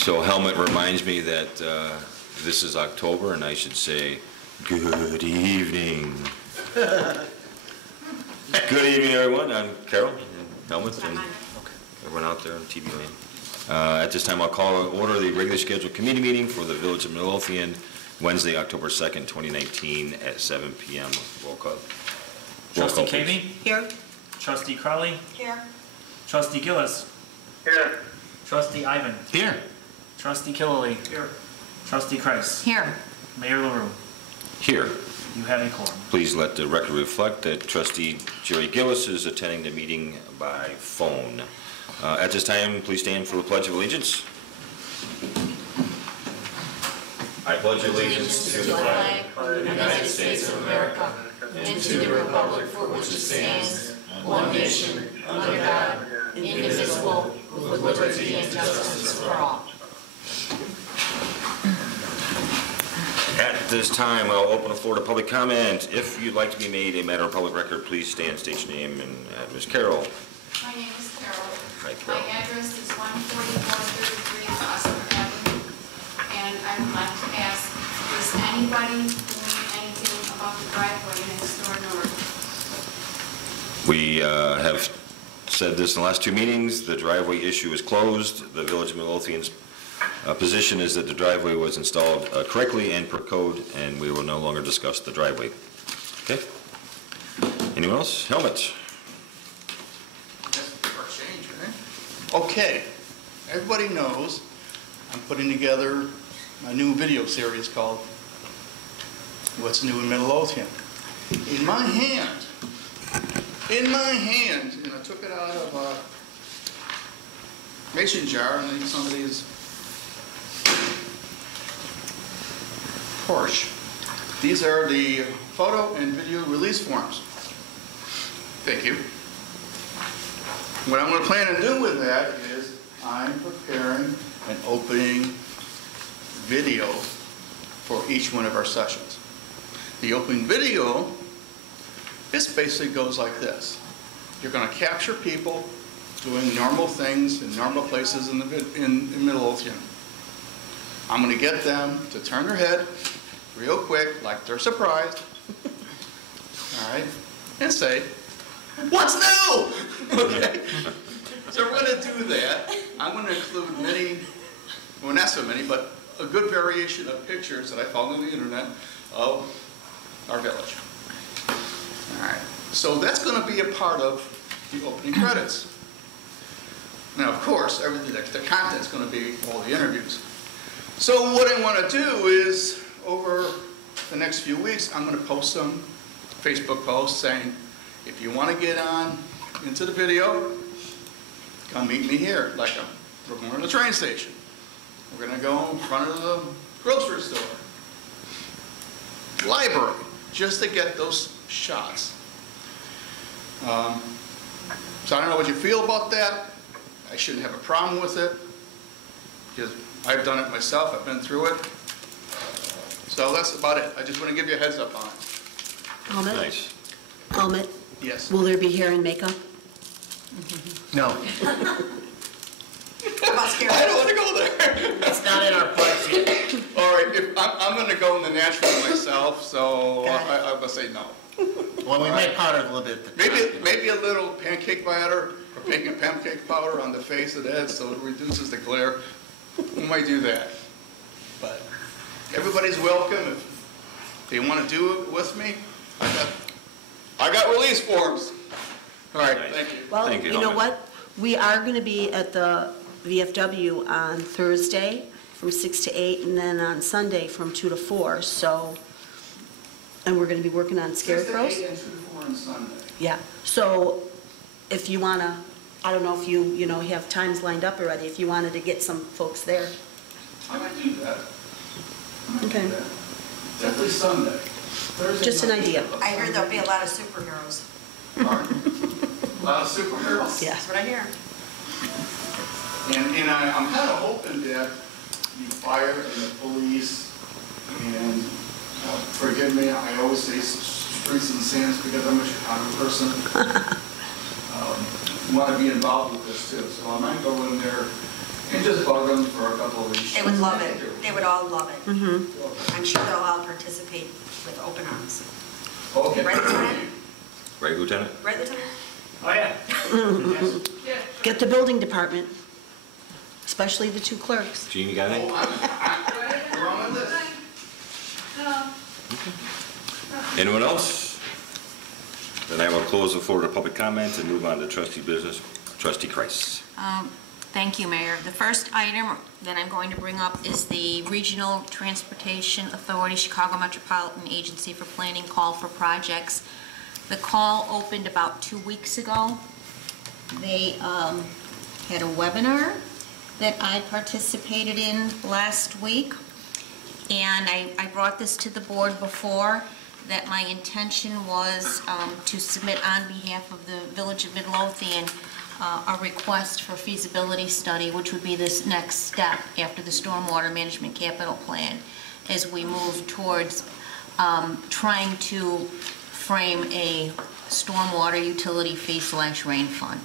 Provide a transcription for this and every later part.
So Helmut reminds me that this is October, and I should say, good evening. Good evening, everyone. I'm Carol and Helmut, and everyone out there on TV land. At this time, I'll call to order the regularly scheduled committee meeting for the Village of Midlothian, Wednesday, October 2nd, 2019, at 7 p.m. Roll call. Trustee Cavey? Here. Trustee Crowley? Here. Trustee Gillis? Here. Trustee Ivan? Here. Trustee Killily? Here. Trustee Kreis? Here. Mayor LaRue? Here. You have a quorum. Please let the record reflect that Trustee Jerry Gillis is attending the meeting by phone. At this time, please stand for the Pledge of Allegiance. I pledge allegiance to the flag of the United States of America and to the republic for which it stands, one nation, under God, indivisible, with liberty and justice for all. At this time, I'll open the floor to public comment. If you'd like to be made a matter of public record, please stand, state your name, and Ms. Carol. My name is Carol. Hi, Carol. My address is 14433 Oscar Avenue, and I would like to ask, is anybody doing anything about the driveway next door north? We have said this in the last two meetings. The driveway issue is closed. The Village of Midlothian's position is that the driveway was installed correctly and per code, and we will no longer discuss the driveway. Okay? Anyone else? Helmut. Okay, everybody knows I'm putting together a new video series called What's New in Midlothian. In my hand, and I took it out of a mason jar and somebody's Porsche. These are the photo and video release forms. Thank you. What I'm going to plan to do with that is I'm preparing an opening video for each one of our sessions. The opening video, this basically goes like this. You're going to capture people doing normal things in normal places in Midlothian. I'm going to get them to turn their head real quick, like they're surprised, all right, and say, "What's new?" Okay. So we're going to do that. I'm going to include many, well, not so many, but a good variation of pictures that I found on the internet of our village. All right. So that's going to be a part of the opening credits. Now, of course, everything, the content's going to be all the interviews. So what I want to do is, over the next few weeks, I'm going to post some Facebook posts saying, if you want to get on into the video, come meet me here, like we're going to the train station. We're going to go in front of the grocery store, library, just to get those shots. So I don't know what you feel about that. I shouldn't have a problem with it, because I've done it myself. I've been through it. So that's about it. I just want to give you a heads up on it. Helmut? Nice. Helmut? Yes. Will there be hair and makeup? No. How about scary? I don't want to go there. It's not in our price yet. All right, I'm going to go in the natural myself, so I'm going to say no. Well, we might powder a little bit. Maybe a little pancake batter or pancake powder on the face of the head so it reduces the glare. We might do that. But everybody's welcome. If they want to do it with me, I got release forms. All right, thank you. Well, Thank you, you know Helmut. what? We are going to be at the VFW on Thursday from 6 to 8, and then on Sunday from 2 to 4. So, and we're going to be working on scarecrows. 6 to 8 and 2 to 4 on Sunday. Yeah. So, if you want to, I don't know if you have times lined up already. If you wanted to get some folks there. I might do that. Okay. Definitely Sunday. Thursday Just an night. idea. I hear there'll be a lot of superheroes. Pardon? A lot of superheroes. Yeah. That's what I hear. And I'm kind of hoping that the fire and the police and, forgive me, I always say streets and sands because I'm a Chicago person, want to be involved with this too. So I might go in there And just bug them for a couple of weeks. They would love it. They would all love it. I'm sure they'll all participate with open arms. Okay. Right, Lieutenant? Right, Lieutenant? Right, Lieutenant? Oh, yeah. Get the building department, especially the two clerks. Gene, you got anything? You're on the list. Anyone else? Then I will close the floor to public comment and move on to trustee business. Trustee Kreis. Thank you, Mayor. The first item that I'm going to bring up is the Regional Transportation Authority, Chicago Metropolitan Agency for Planning Call for Projects. The call opened about 2 weeks ago. They had a webinar that I participated in last week, and I brought this to the board before, that my intention was to submit on behalf of the Village of Midlothian a request for feasibility study, which would be this next step after the Stormwater Management Capital Plan, as we move towards trying to frame a stormwater utility fee/rain fund.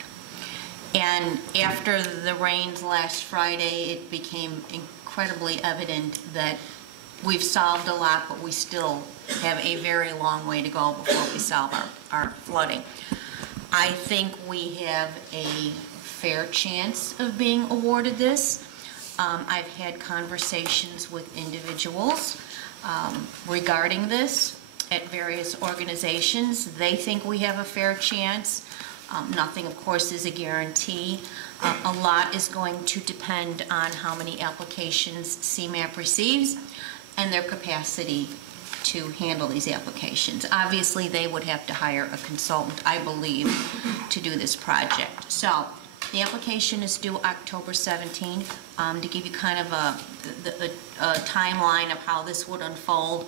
And after the rains last Friday, it became incredibly evident that we've solved a lot, but we still have a very long way to go before we solve our flooding. I think we have a fair chance of being awarded this. I've had conversations with individuals regarding this at various organizations. They think we have a fair chance. Nothing, of course, is a guarantee. A lot is going to depend on how many applications CMAP receives and their capacity to handle these applications. Obviously, they would have to hire a consultant, I believe, to do this project. So, the application is due October 17th. To give you kind of a timeline of how this would unfold,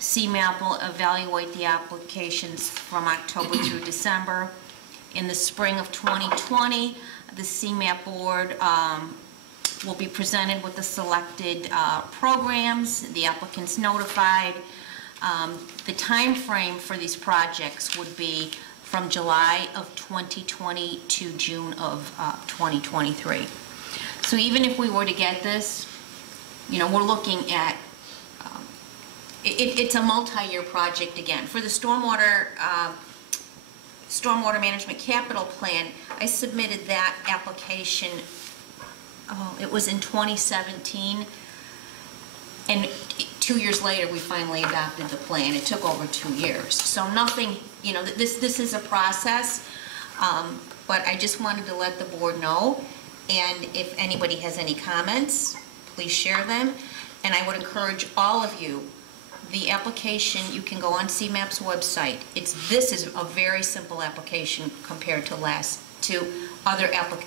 CMAP will evaluate the applications from October through December. In the spring of 2020, the CMAP board will be presented with the selected programs, the applicants notified. The time frame for these projects would be from July of 2020 to June of 2023. So even if we were to get this, you know, we're looking at, it's a multi-year project again. For the Stormwater Management Capital Plan, I submitted that application, it was in 2017, and 2 years later, we finally adopted the plan. It took over 2 years. So nothing, you know, this is a process, but I just wanted to let the board know, and if anybody has any comments, please share them. And I would encourage all of you, the application, you can go on CMAP's website. This is a very simple application compared to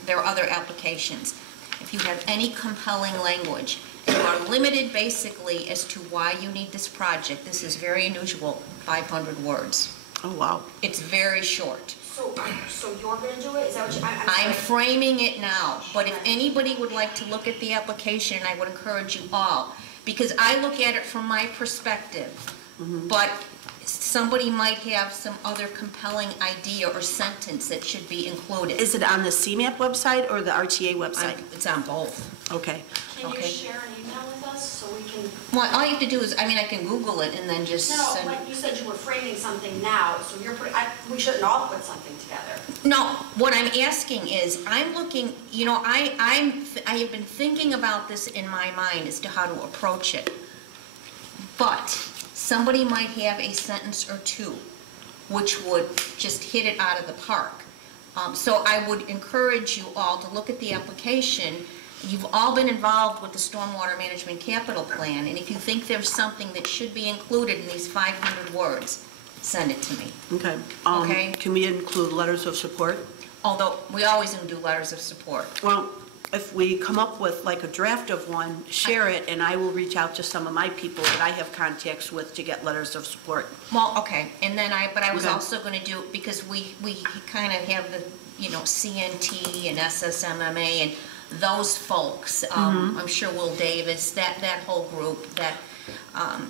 there are other applications. If you have any compelling language, you are limited basically as to why you need this project. This is very unusual, 500 words. Oh, wow. It's very short. So you're going to do it? Is that what you... I'm framing it now, but if anybody would like to look at the application, I would encourage you all, because I look at it from my perspective, but somebody might have some other compelling idea or sentence that should be included. Is it on the CMAP website or the RTA website? It's on both. Okay. Can you Okay. share an email with us so we can... Well, all you have to do is, I mean, I can Google it and then just No, send like you said, you were framing something now, so you're putting... we shouldn't all put something together. No, what I'm asking is, I'm looking, you know, I have been thinking about this in my mind as to how to approach it. But somebody might have a sentence or two which would just hit it out of the park. So I would encourage you all to look at the application. You've all been involved with the Stormwater Management Capital Plan, and if you think there's something that should be included in these 500 words, send it to me. Okay. Okay. Can we include letters of support? Although, we always do letters of support. Well, if we come up with like a draft of one, share it, and I will reach out to some of my people that I have contacts with to get letters of support. Well, okay, and then but I was Okay. also going to do, because we kind of have the, you know, CNT and SSMMA and those folks, I'm sure Will Davis, that whole group, that,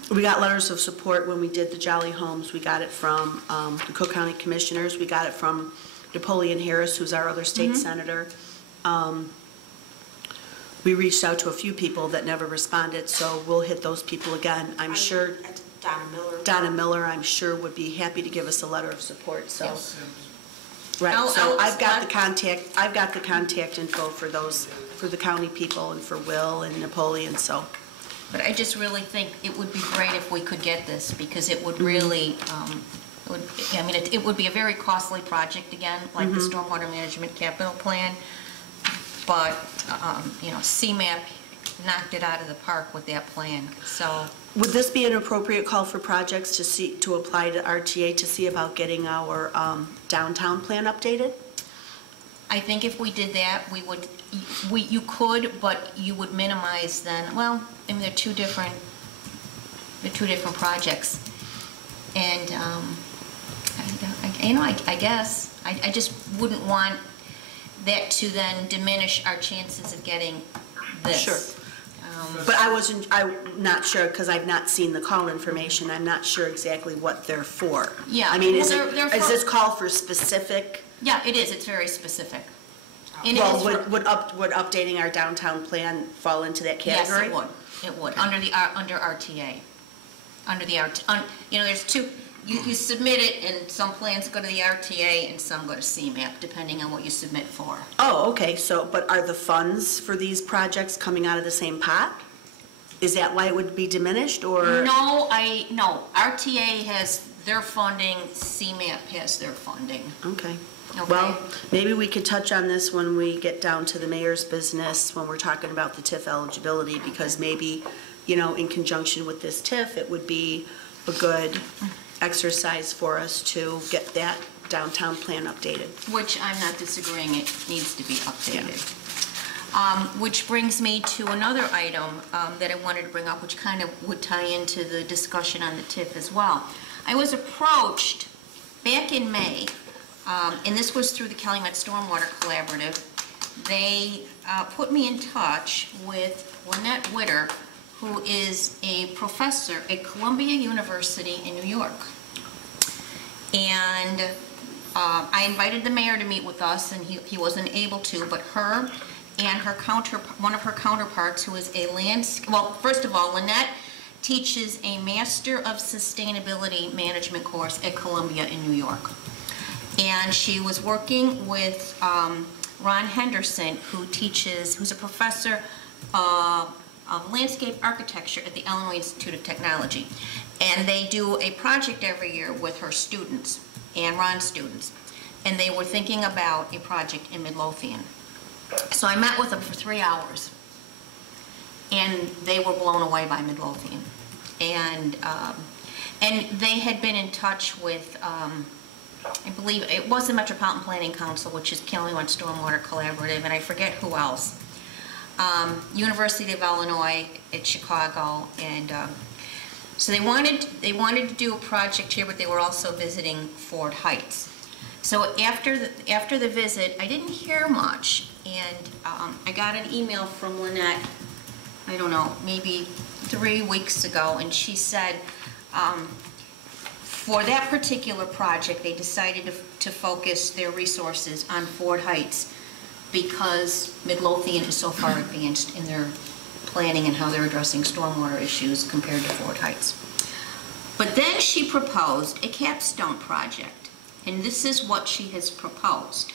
We got letters of support when we did the Jolly Homes. We got it from the Cook County Commissioners. We got it from Napoleon Harris, who's our other state senator. We reached out to a few people that never responded, so we'll hit those people again. I'm sure Donna Miller, I'm sure, would be happy to give us a letter of support, so. Yes. Right, I'll- so I'll- I've got the contact info for those, for the county people and for Will and Napoleon, so. But I just really think it would be great if we could get this, because it would really, it would be a very costly project again, like the Stormwater Management Capital Plan. But, CMAP knocked it out of the park with that plan, so. Would this be an appropriate call for projects to apply to RTA to see about getting our downtown plan updated? I think if we did that, you could, but you would minimize then, well, I mean, they're two different projects. And, I guess, I just wouldn't want that to then diminish our chances of getting this. Sure. But I'm not sure, because I've not seen the call information, I'm not sure exactly what they're for. Yeah. I mean, Well, is they're is for- this call for specific? Yeah, it is, it's very specific. And it Well, is for- would updating our downtown plan fall into that category? Yes, it would, under RTA. There's two, you submit it, and some plans go to the RTA and some go to CMAP, depending on what you submit for. Oh, okay, but are the funds for these projects coming out of the same pot? Is that why it would be diminished, or? No, RTA has their funding, CMAP has their funding. Okay. Okay. Well, maybe we could touch on this when we get down to the mayor's business, when we're talking about the TIF eligibility, because maybe, in conjunction with this TIF, it would be a good exercise for us to get that downtown plan updated. Which I'm not disagreeing, it needs to be updated. Which brings me to another item that I wanted to bring up, which kind of would tie into the discussion on the TIF as well. I was approached back in May, and this was through the Calumet Stormwater Collaborative. They put me in touch with Lynette Witter, who is a professor at Columbia University in New York. And I invited the mayor to meet with us, and he wasn't able to, but her and one of her counterparts, who is first of all, Lynette teaches a Master of Sustainability Management course at Columbia in New York. And she was working with Ron Henderson, who's a professor of landscape architecture at the Illinois Institute of Technology. And they do a project every year with her students and Ron's students. And they were thinking about a project in Midlothian. So I met with them for 3 hours. And they were blown away by Midlothian. And they had been in touch with, I believe, it was the Metropolitan Planning Council, which is Calumet Stormwater Collaborative, and I forget who else. University of Illinois at Chicago, and so they wanted to do a project here, but they were also visiting Ford Heights. So after the visit, I didn't hear much, and I got an email from Lynette, I don't know, maybe 3 weeks ago, and she said for that particular project, they decided to focus their resources on Ford Heights because Midlothian is so far advanced in their planning and how they're addressing stormwater issues compared to Ford Heights. But then she proposed a capstone project, and this is what she has proposed.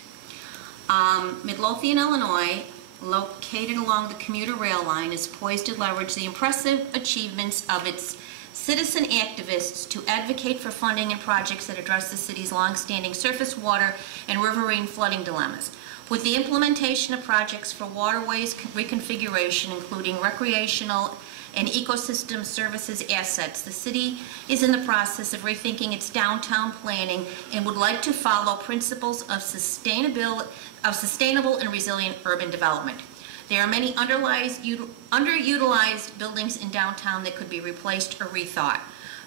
Midlothian, Illinois, located along the commuter rail line, is poised to leverage the impressive achievements of its citizen activists to advocate for funding and projects that address the city's long-standing surface water and riverine flooding dilemmas. With the implementation of projects for waterways reconfiguration, including recreational and ecosystem services assets, the city is in the process of rethinking its downtown planning and would like to follow principles of sustainable and resilient urban development. There are many underutilized buildings in downtown that could be replaced or rethought.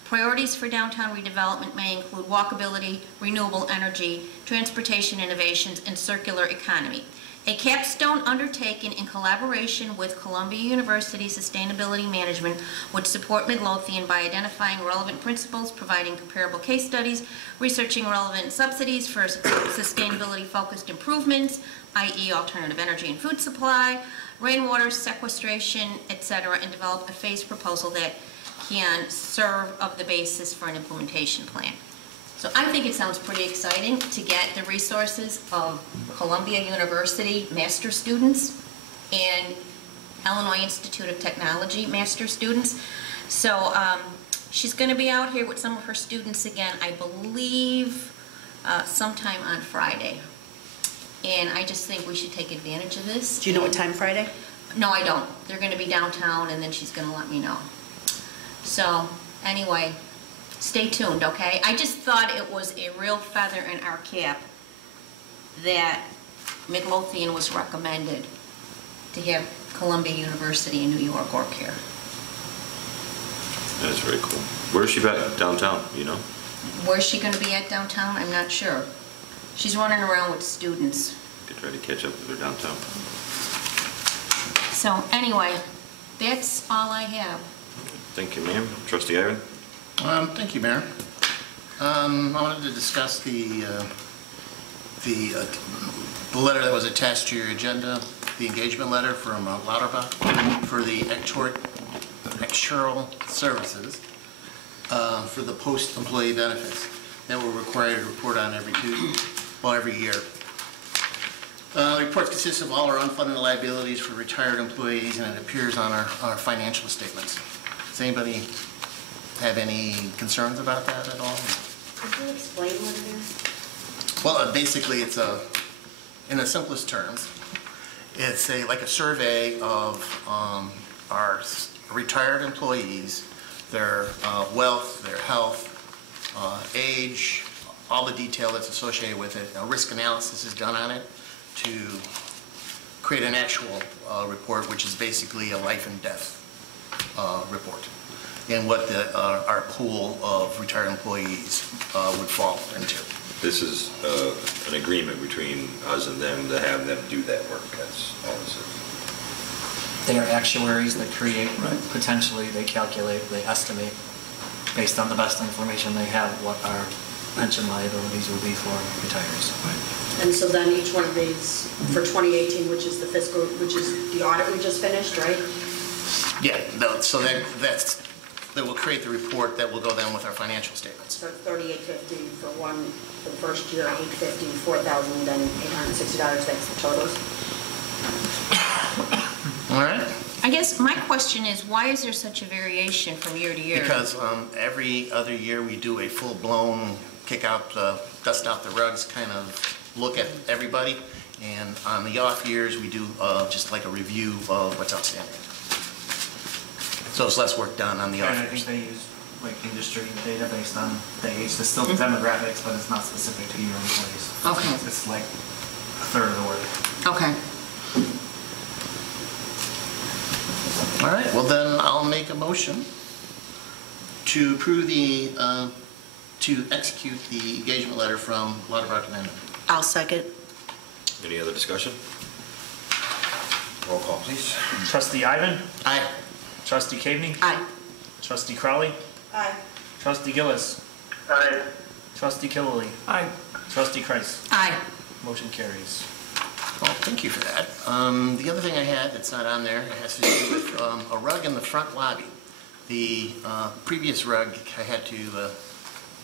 Priorities for downtown redevelopment may include walkability, renewable energy, transportation innovations, and circular economy. A capstone undertaken in collaboration with Columbia University Sustainability Management would support Midlothian by identifying relevant principles, providing comparable case studies, researching relevant subsidies for sustainability-focused improvements, i.e. alternative energy and food supply, rainwater sequestration, et cetera, and develop a phased proposal that can serve of the basis for an implementation plan. So I think it sounds pretty exciting to get the resources of Columbia University master students and Illinois Institute of Technology master students. So she's going to be out here with some of her students again, I believe, sometime on Friday. And I just think we should take advantage of this. Do you know what time Friday? No, I don't. They're going to be downtown, and then she's going to let me know. So, anyway, stay tuned, okay? I just thought it was a real feather in our cap that Midlothian was recommended to have Columbia University in New York work here. That's very cool. Where is she back? Downtown, you know? Where's she going to be at downtown? I'm not sure. She's running around with students. Could try to catch up with her downtown. So, anyway, that's all I have. Thank you, ma'am. Trustee Ivan? Thank you, Mayor. I wanted to discuss the letter that was attached to your agenda, the engagement letter from Lauterbach for the actuarial services for the post-employee benefits that we're required to report on every year. The report consists of all our unfunded liabilities for retired employees, and it appears on our financial statements. Does anybody have any concerns about that at all? Could you explain what it is? Well, basically, it's in the simplest terms, it's like a survey of our retired employees, their wealth, their health, age, all the detail that's associated with it. A risk analysis is done on it to create an actual report, which is basically a life and death report, and what our pool of retired employees would fall into. This is an agreement between us and them to have them do that work. That's all this is. They are actuaries that create, potentially, they calculate, they estimate, based on the best information they have, what our pension liabilities will be for retirees. And so then each one of these, for 2018, which is the fiscal, which is the audit we just finished, right? Yeah, no, so that will create the report that will go then with our financial statements. So it's $3,850 for the first year, $850, $4,000, then $860, that's the totals. All right? I guess my question is, why is there such a variation from year to year? Because every other year we do a full-blown dust out the rugs kind of look at everybody, and on the off years we do just like a review of what's outstanding. So it's less work done on the off And I years. think they use like industry data based on the age. There's still demographics, but it's not specific to your employees. Okay. It's like a third of the work. Okay. All right, well then I'll make a motion to approve to execute the engagement letter from Lauterbach and Emmett. I'll second. Any other discussion? Roll call, please. Trustee Ivan? Aye. Trustee Caveney? Aye. Trustee Crowley? Aye. Trustee Gillis? Aye. Trustee Killily? Aye. Trustee Kreis? Aye. Motion carries. Well, thank you for that. The other thing I had that's not on there has to do with a rug in the front lobby. The previous rug I had to,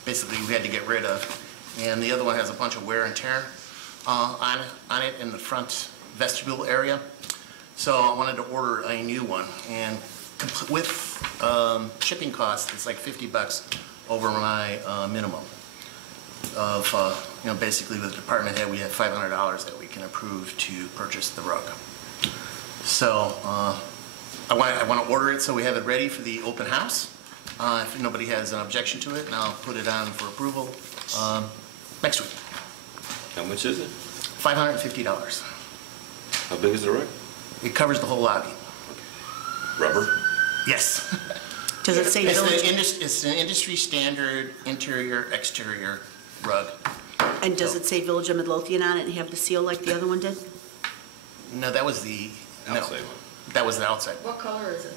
basically we had to get rid of, and the other one has a bunch of wear and tear on it in the front vestibule area. So I wanted to order a new one, and with shipping costs, it's like $50 over my minimum of, basically with the department head, we have $500 that we can approve to purchase the rug. So I want to order it so we have it ready for the open house. If nobody has an objection to it, and I'll put it on for approval next week. How much is it? $550. How big is the rug? It covers the whole lobby. Rubber? Yes. Does it say village? It's an industry standard interior, exterior rug. And does it say Village of Midlothian on it and have the seal like the other one did? No, that was the, no, Outside one. that was the outside. What color is it?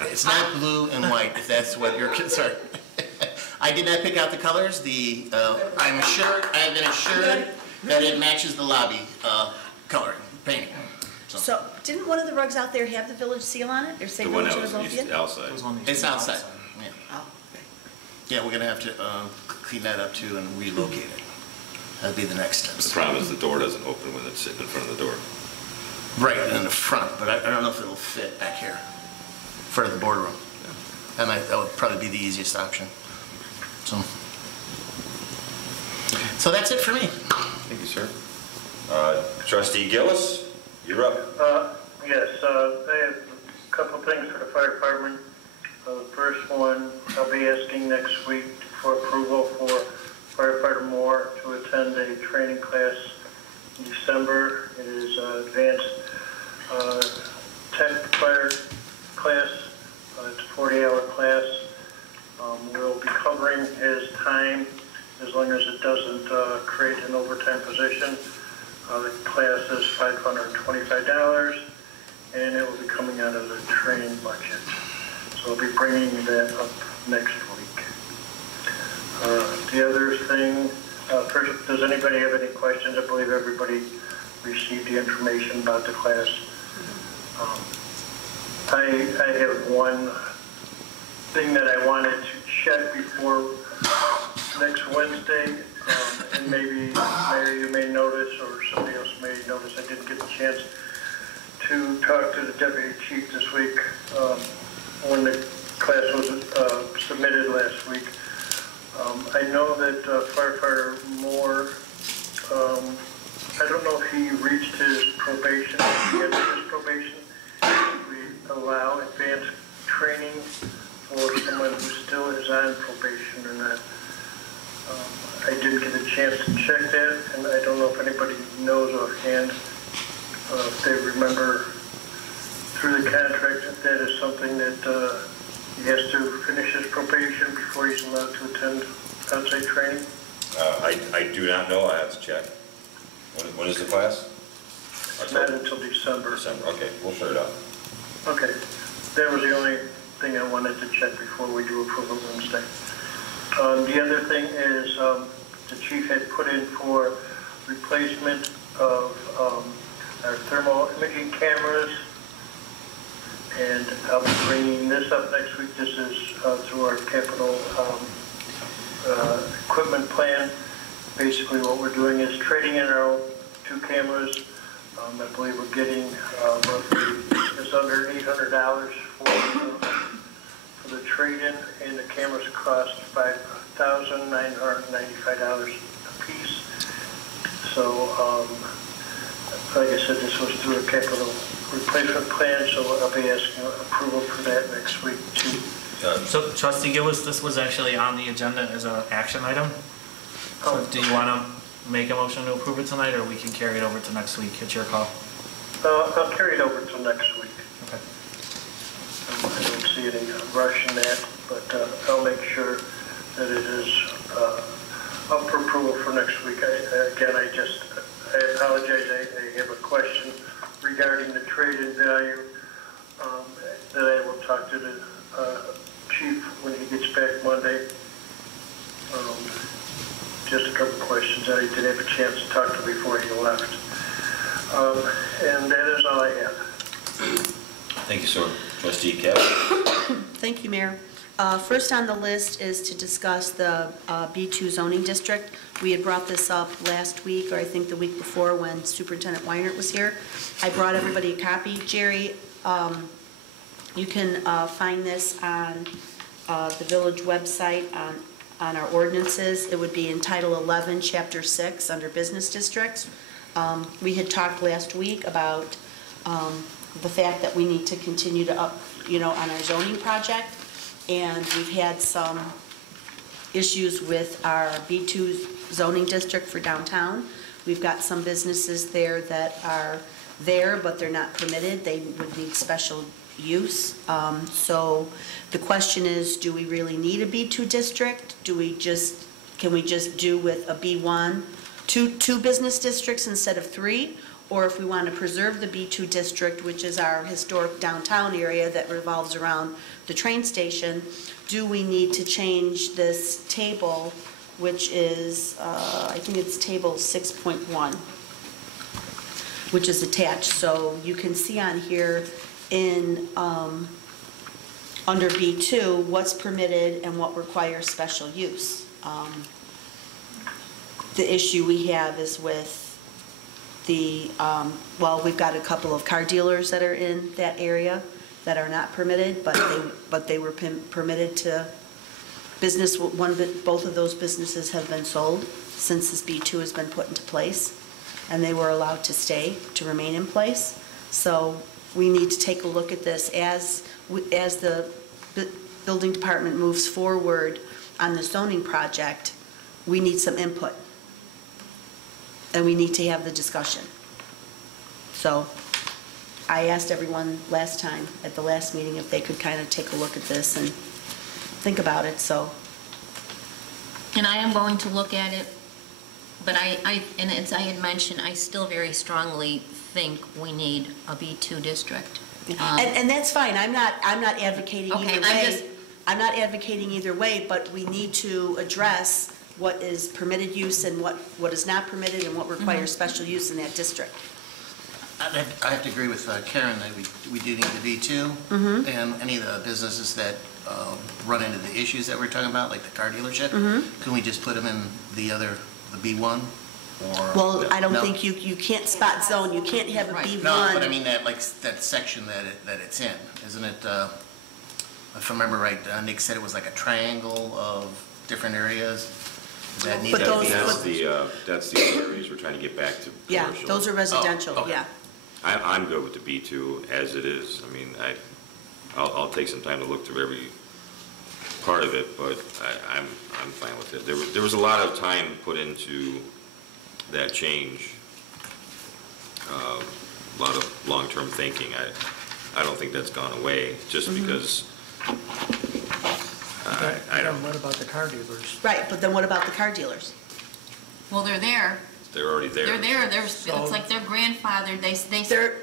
It's not blue and white, if that's what you're concerned. I did not pick out the colors. I'm assured, I have been assured that it matches the lobby coloring, painting. So Didn't one of the rugs out there have the village seal on it, or say The one Village that of was Midlothian? outside. It was on the It's outside, yeah. Oh, okay. Yeah, we're gonna have to clean that up too and relocate it. That'd be the next The step. problem is the door doesn't open when it's sitting in front of the door. Right, in the front, but I don't know if it'll fit back here, in front of the boardroom. That would probably be the easiest option. So that's it for me. Thank you, sir. Trustee Gillis, you're up. Yes, I have a couple of things for the fire department. The first one, I'll be asking next week for approval for firefighter Moore to attend a training class in December. It is advanced tech fire class. It's a 40-hour class. We'll be covering his time as long as it doesn't create an overtime position. The class is $525, and it will be coming out of the training budget. So I'll be bringing that up next week. The other thing, first, does anybody have any questions? I believe everybody received the information about the class. I have one thing that I wanted to check before next Wednesday, and maybe Mayor, you may notice, or somebody else may notice, I didn't get the chance to talk to the deputy chief this week when the class was submitted last week. I know that firefighter Moore, I don't know if he reached his probation, if he ended his probation. We allow advanced training for someone who still is on probation or not. I didn't get a chance to check that, and I don't know if anybody knows offhand, if they remember through the contract that that is something that he has to finish his probation before he's allowed to attend outside training. I do not know, I have to check. When is the class? It's not until December. December, okay, we'll figure it out. Okay, that was the only thing I wanted to check before we do approval Wednesday. The other thing is the chief had put in for replacement of our thermal imaging cameras, and I'll be bringing this up next week. This is through our capital equipment plan. Basically what we're doing is trading in our 2 cameras. I believe we're getting roughly just under $800 for the trade-in, and the cameras cost $5,995 a piece. So, like I said, this was through a capital replacement plan, so I'll be asking approval for that next week too. So Trustee Gillis, this was actually on the agenda as an action item. So do you want to make a motion to approve it tonight, or we can carry it over to next week? It's your call. I'll carry it over till next week. Okay. I don't see any rush in that, but I'll make sure that it is up for approval for next week. I apologize, I have a question regarding the trade-in value that I will talk to the chief when he gets back Monday. Just a couple questions that I didn't have a chance to talk to before he left. And that is all I have. Thank you, sir. Trustee Cap? Thank you, Mayor. First on the list is to discuss the B2 zoning district. We had brought this up last week, or I think the week before, when Superintendent Weinert was here. I brought everybody a copy. Jerry, you can find this on the village website on our ordinances. It would be in Title 11, Chapter 6, under business districts. We had talked last week about the fact that we need to continue to up, on our zoning project. And we've had some issues with our B2 zoning district for downtown. We've got some businesses there that are there, but they're not permitted. They would need special use. So the question is, do we really need a B2 district? Can we just do with a B1, two business districts instead of 3? Or if we want to preserve the B2 district, which is our historic downtown area that revolves around the train station, do we need to change this table, which is, I think it's table 6.1. which is attached. So you can see on here in, under B2, what's permitted and what requires special use. The issue we have is with the, well, we've got a couple of car dealers that are in that area that are not permitted, but they were permitted to business, both of those businesses have been sold since this B2 has been put into place, and they were allowed to stay, to remain in place. So we need to take a look at this as the building department moves forward on the zoning project. We need some input, and we need to have the discussion. So I asked everyone last time, at the last meeting, if they could kind of take a look at this and think about it, so. And I am going to look at it, but and as I had mentioned, I still very strongly think we need a B2 district. And that's fine, I'm not advocating Okay, either way. I'm not advocating either way, but we need to address what is permitted use and what is not permitted and what requires special use in that district. I have to agree with Karen that we do need the B2, and any of the businesses that run into the issues that we're talking about, like the car dealership, can we just put them in the B1? Or Well, I don't no? think you can't spot zone, you can't have a Right. B1. No, but I mean that section that it's in, isn't it? If I remember right, Nick said it was like a triangle of different areas that need to be. That's the areas we're trying to get back to Yeah, commercial. those are residential, okay. yeah. I'm good with the B2 as it is. I mean, I'll take some time to look through every part of it, but I'm fine with it. There was a lot of time put into that change, a lot of long-term thinking. I don't think that's gone away just because I don't. What about the car dealers? Right, but then what about the car dealers? Well, they're there. They're already there. They're there. It's like they're grandfathered.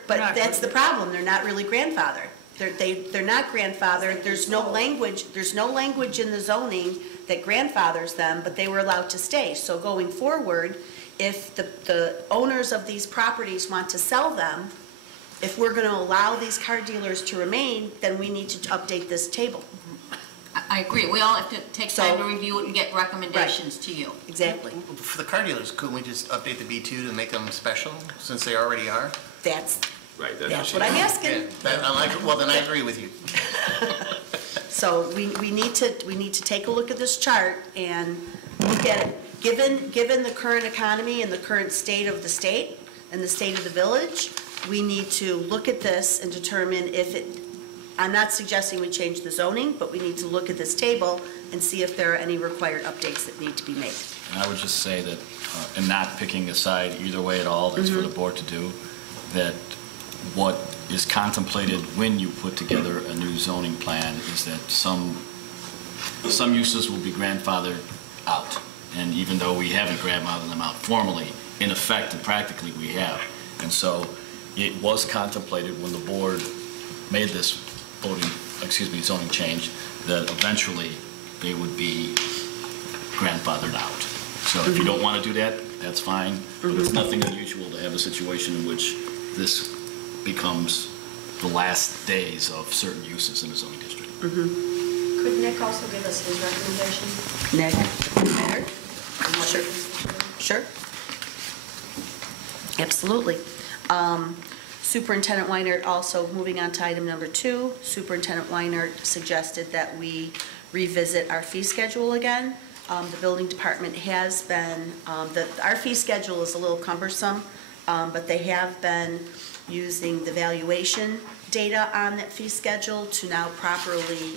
But that's the problem, they're not really grandfathered. They're not grandfathered, there's no language in the zoning that grandfathers them, but they were allowed to stay. So going forward, if the owners of these properties want to sell them, if we're gonna allow these car dealers to remain, then we need to update this table. I agree. We all have to take time to review it and get recommendations to you. Exactly. For the car dealers, couldn't we just update the B2 to make them special, since they already are? That's Right, what I'm asking. Well, then I agree with you. So we need to take a look at this chart and look at it. Given the current economy and the current state of the state and the state of the village, we need to look at this and determine if it, I'm not suggesting we change the zoning, but we need to look at this table and see if there are any required updates that need to be made. And I would just say that, and not picking a side either way at all, that's for the board to do, that what is contemplated when you put together a new zoning plan is that some uses will be grandfathered out. And even though we haven't grandfathered them out formally, in effect and practically we have. And so it was contemplated when the board made this zoning change, that eventually they would be grandfathered out. So if you don't want to do that, that's fine, but it's nothing unusual to have a situation in which this becomes the last days of certain uses in a zoning district. Could Nick also give us his recommendation? Nick? Sure. Absolutely. Superintendent Weinert also, moving on to item number 2, Superintendent Weinert suggested that we revisit our fee schedule again. The building department has been, our fee schedule is a little cumbersome, but they have been using the valuation data on that fee schedule to now properly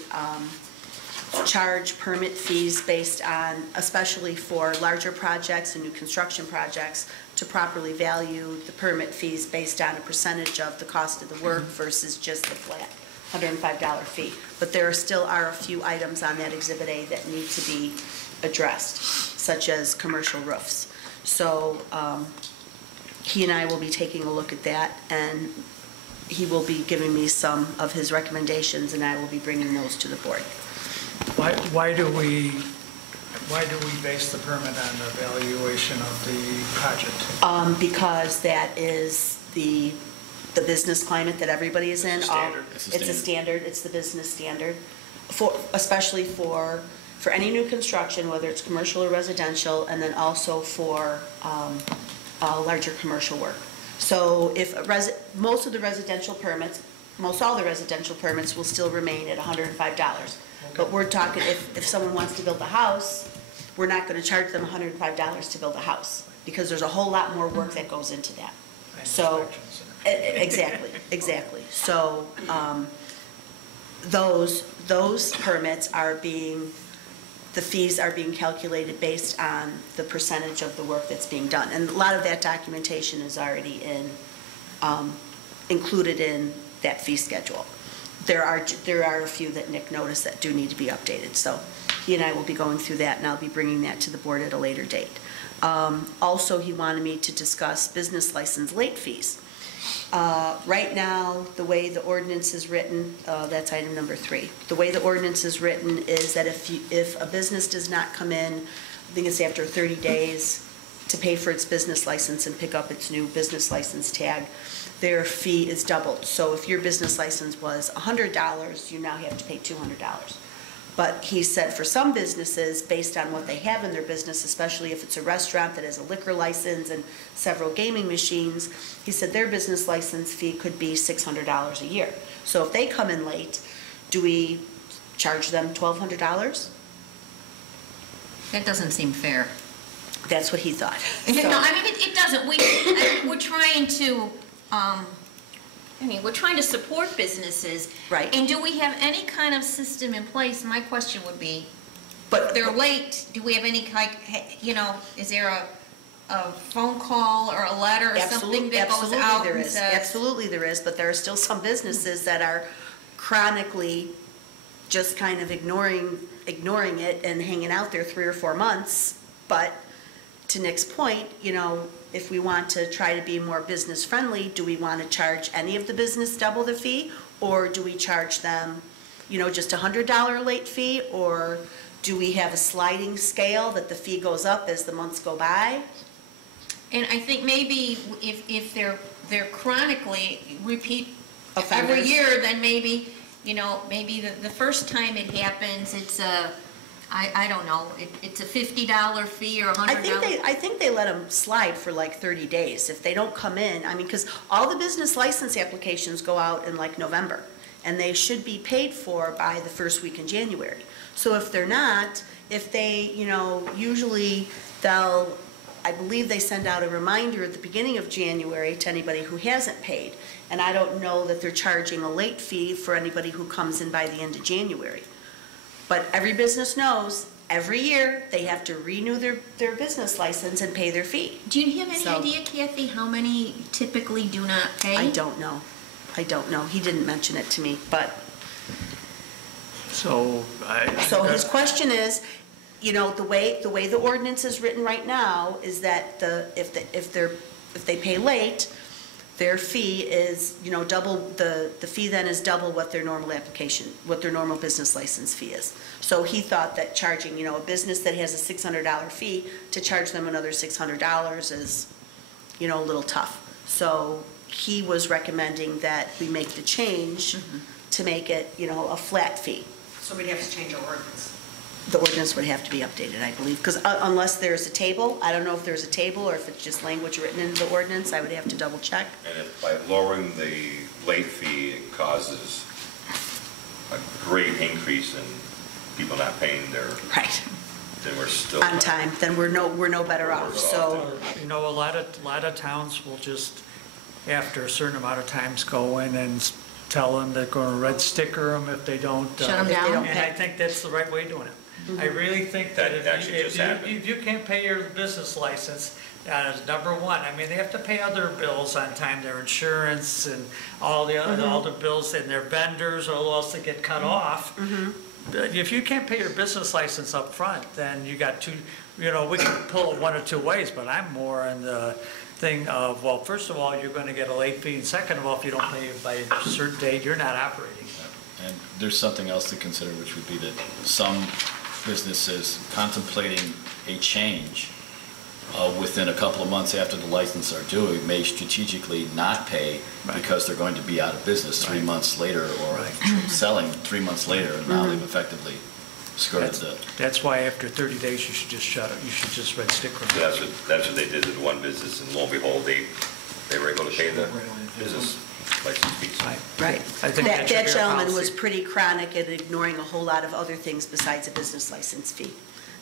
charge permit fees based on, especially for larger projects and new construction projects, to properly value the permit fees based on a percentage of the cost of the work versus just the flat $105 fee. But there still are a few items on that Exhibit A that need to be addressed, such as commercial roofs. So he and I will be taking a look at that, and he will be giving me some of his recommendations, and I will be bringing those to the board. Why do we base the permit on the valuation of the project? Because that is the business climate that everybody is in. It's a standard. It's a standard, it's the business standard, especially for any new construction, whether it's commercial or residential, and then also for larger commercial work. So if most all the residential permits will still remain at $105. But we're talking, if someone wants to build a house, we're not going to charge them $105 to build a house, because there's a whole lot more work that goes into that. So, exactly. So, those permits are the fees are being calculated based on the percentage of the work that's being done. And a lot of that documentation is already included in that fee schedule. There are a few that Nick noticed that do need to be updated. So he and I will be going through that, and I'll be bringing that to the board at a later date. Also, he wanted me to discuss business license late fees. Right now, the way the ordinance is written, that's item number 3. The way the ordinance is written is that if a business does not come in, I think it's after 30 days, to pay for its business license and pick up its new business license tag, their fee is doubled. So if your business license was $100, you now have to pay $200. But he said for some businesses, based on what they have in their business, especially if it's a restaurant that has a liquor license and several gaming machines, he said their business license fee could be $600 a year. So if they come in late, do we charge them $1,200? That doesn't seem fair. That's what he thought. No, I mean, it doesn't. We're trying to, we're trying to support businesses. Right. And do we have any kind of system in place? My question would be, if they're late, do we have any kind, is there a phone call or a letter or something that goes out and says? Absolutely there is, but there are still some businesses that are chronically just kind of ignoring it and hanging out there 3 or 4 months. But to Nick's point, if we want to try to be more business friendly, do we want to charge any of the business double the fee? Or do we charge them, just $100 late fee? Or do we have a sliding scale that the fee goes up as the months go by? And I think maybe if they're chronically repeat Offenders. every year, then maybe, maybe the first time it happens, it's I don't know, it's a $50 fee or $100. I think they let them slide for like 30 days. If they don't come in, because all the business license applications go out in like November, and they should be paid for by the first week in January. So if they're not, if they, usually I believe they send out a reminder at the beginning of January to anybody who hasn't paid. And I don't know that they're charging a late fee for anybody who comes in by the end of January. But every business knows, every year, they have to renew their business license and pay their fee. Do you have any idea, Kathy, how many typically do not pay? I don't know. He didn't mention it to me, but. So His question is, the way the ordinance is written right now is that if they pay late, their fee is, double, the fee then is double what their normal business license fee is. So he thought that charging, a business that has a $600 fee, to charge them another $600 is, a little tough. So he was recommending that we make the change to make it, a flat fee. So we'd have to change our ordinance. The ordinance would have to be updated, I believe, because unless there's a table, I don't know if there's a table or if it's just language written into the ordinance, I would have to double check. And if by lowering the late fee, it causes a great increase in people not paying their, Right. then we're still. On time, then we're no better off, so. a lot of towns will just, after a certain amount of times, go in and tell them they're going to red sticker them if they don't. Shut them down. And I think that's the right way of doing it. I really think that That actually just happened. if you can't pay your business license, number one, they have to pay other bills on time, their insurance and all the other, all the bills and their vendors, or else they get cut off. But if you can't pay your business license up front, then you got we can pull it one or two ways, but I'm more in the thing of, well, first of all, you're going to get a late fee, and second of all, if you don't pay by a certain date, you're not operating. And there's something else to consider, which would be that some businesses contemplating a change within a couple of months after the license are due, may strategically not pay because they're going to be out of business 3 months later, or selling 3 months later, and now they've effectively skirted the... That's why after 30 days, you should just shut it, you should just red stick them. That's what they did with one business, and lo and behold, they were able to pay the business license fees. Right. I think That should be our gentleman was policy. pretty chronic at ignoring a whole lot of other things besides a business license fee,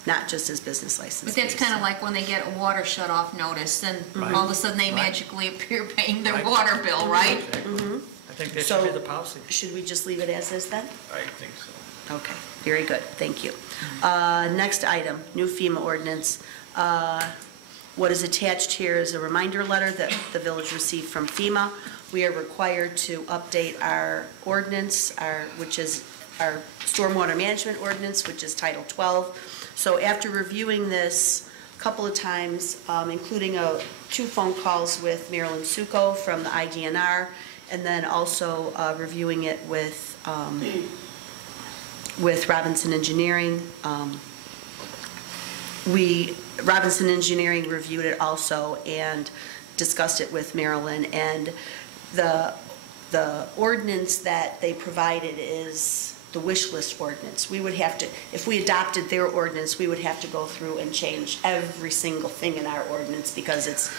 not just his business license But that's fees. kind of like when they get a water shut-off notice, then all of a sudden they Right. magically appear paying their Right. water bill, right? Exactly. I think that should be So- the policy. Should we just leave it as is then? I think so. Okay, very good, thank you. Next item, new FEMA ordinance. What is attached here is a reminder letter that the village received from FEMA. We are required to update our ordinance, which is our stormwater management ordinance, which is Title 12. So after reviewing this a couple of times, including 2 phone calls with Marilyn Succo from the IDNR, and then also reviewing it with Robinson Engineering. Robinson Engineering reviewed it also and discussed it with Marilyn, and the ordinance that they provided is the wish list ordinance. We would have to, if we adopted their ordinance, we would have to go through and change every single thing in our ordinance because it's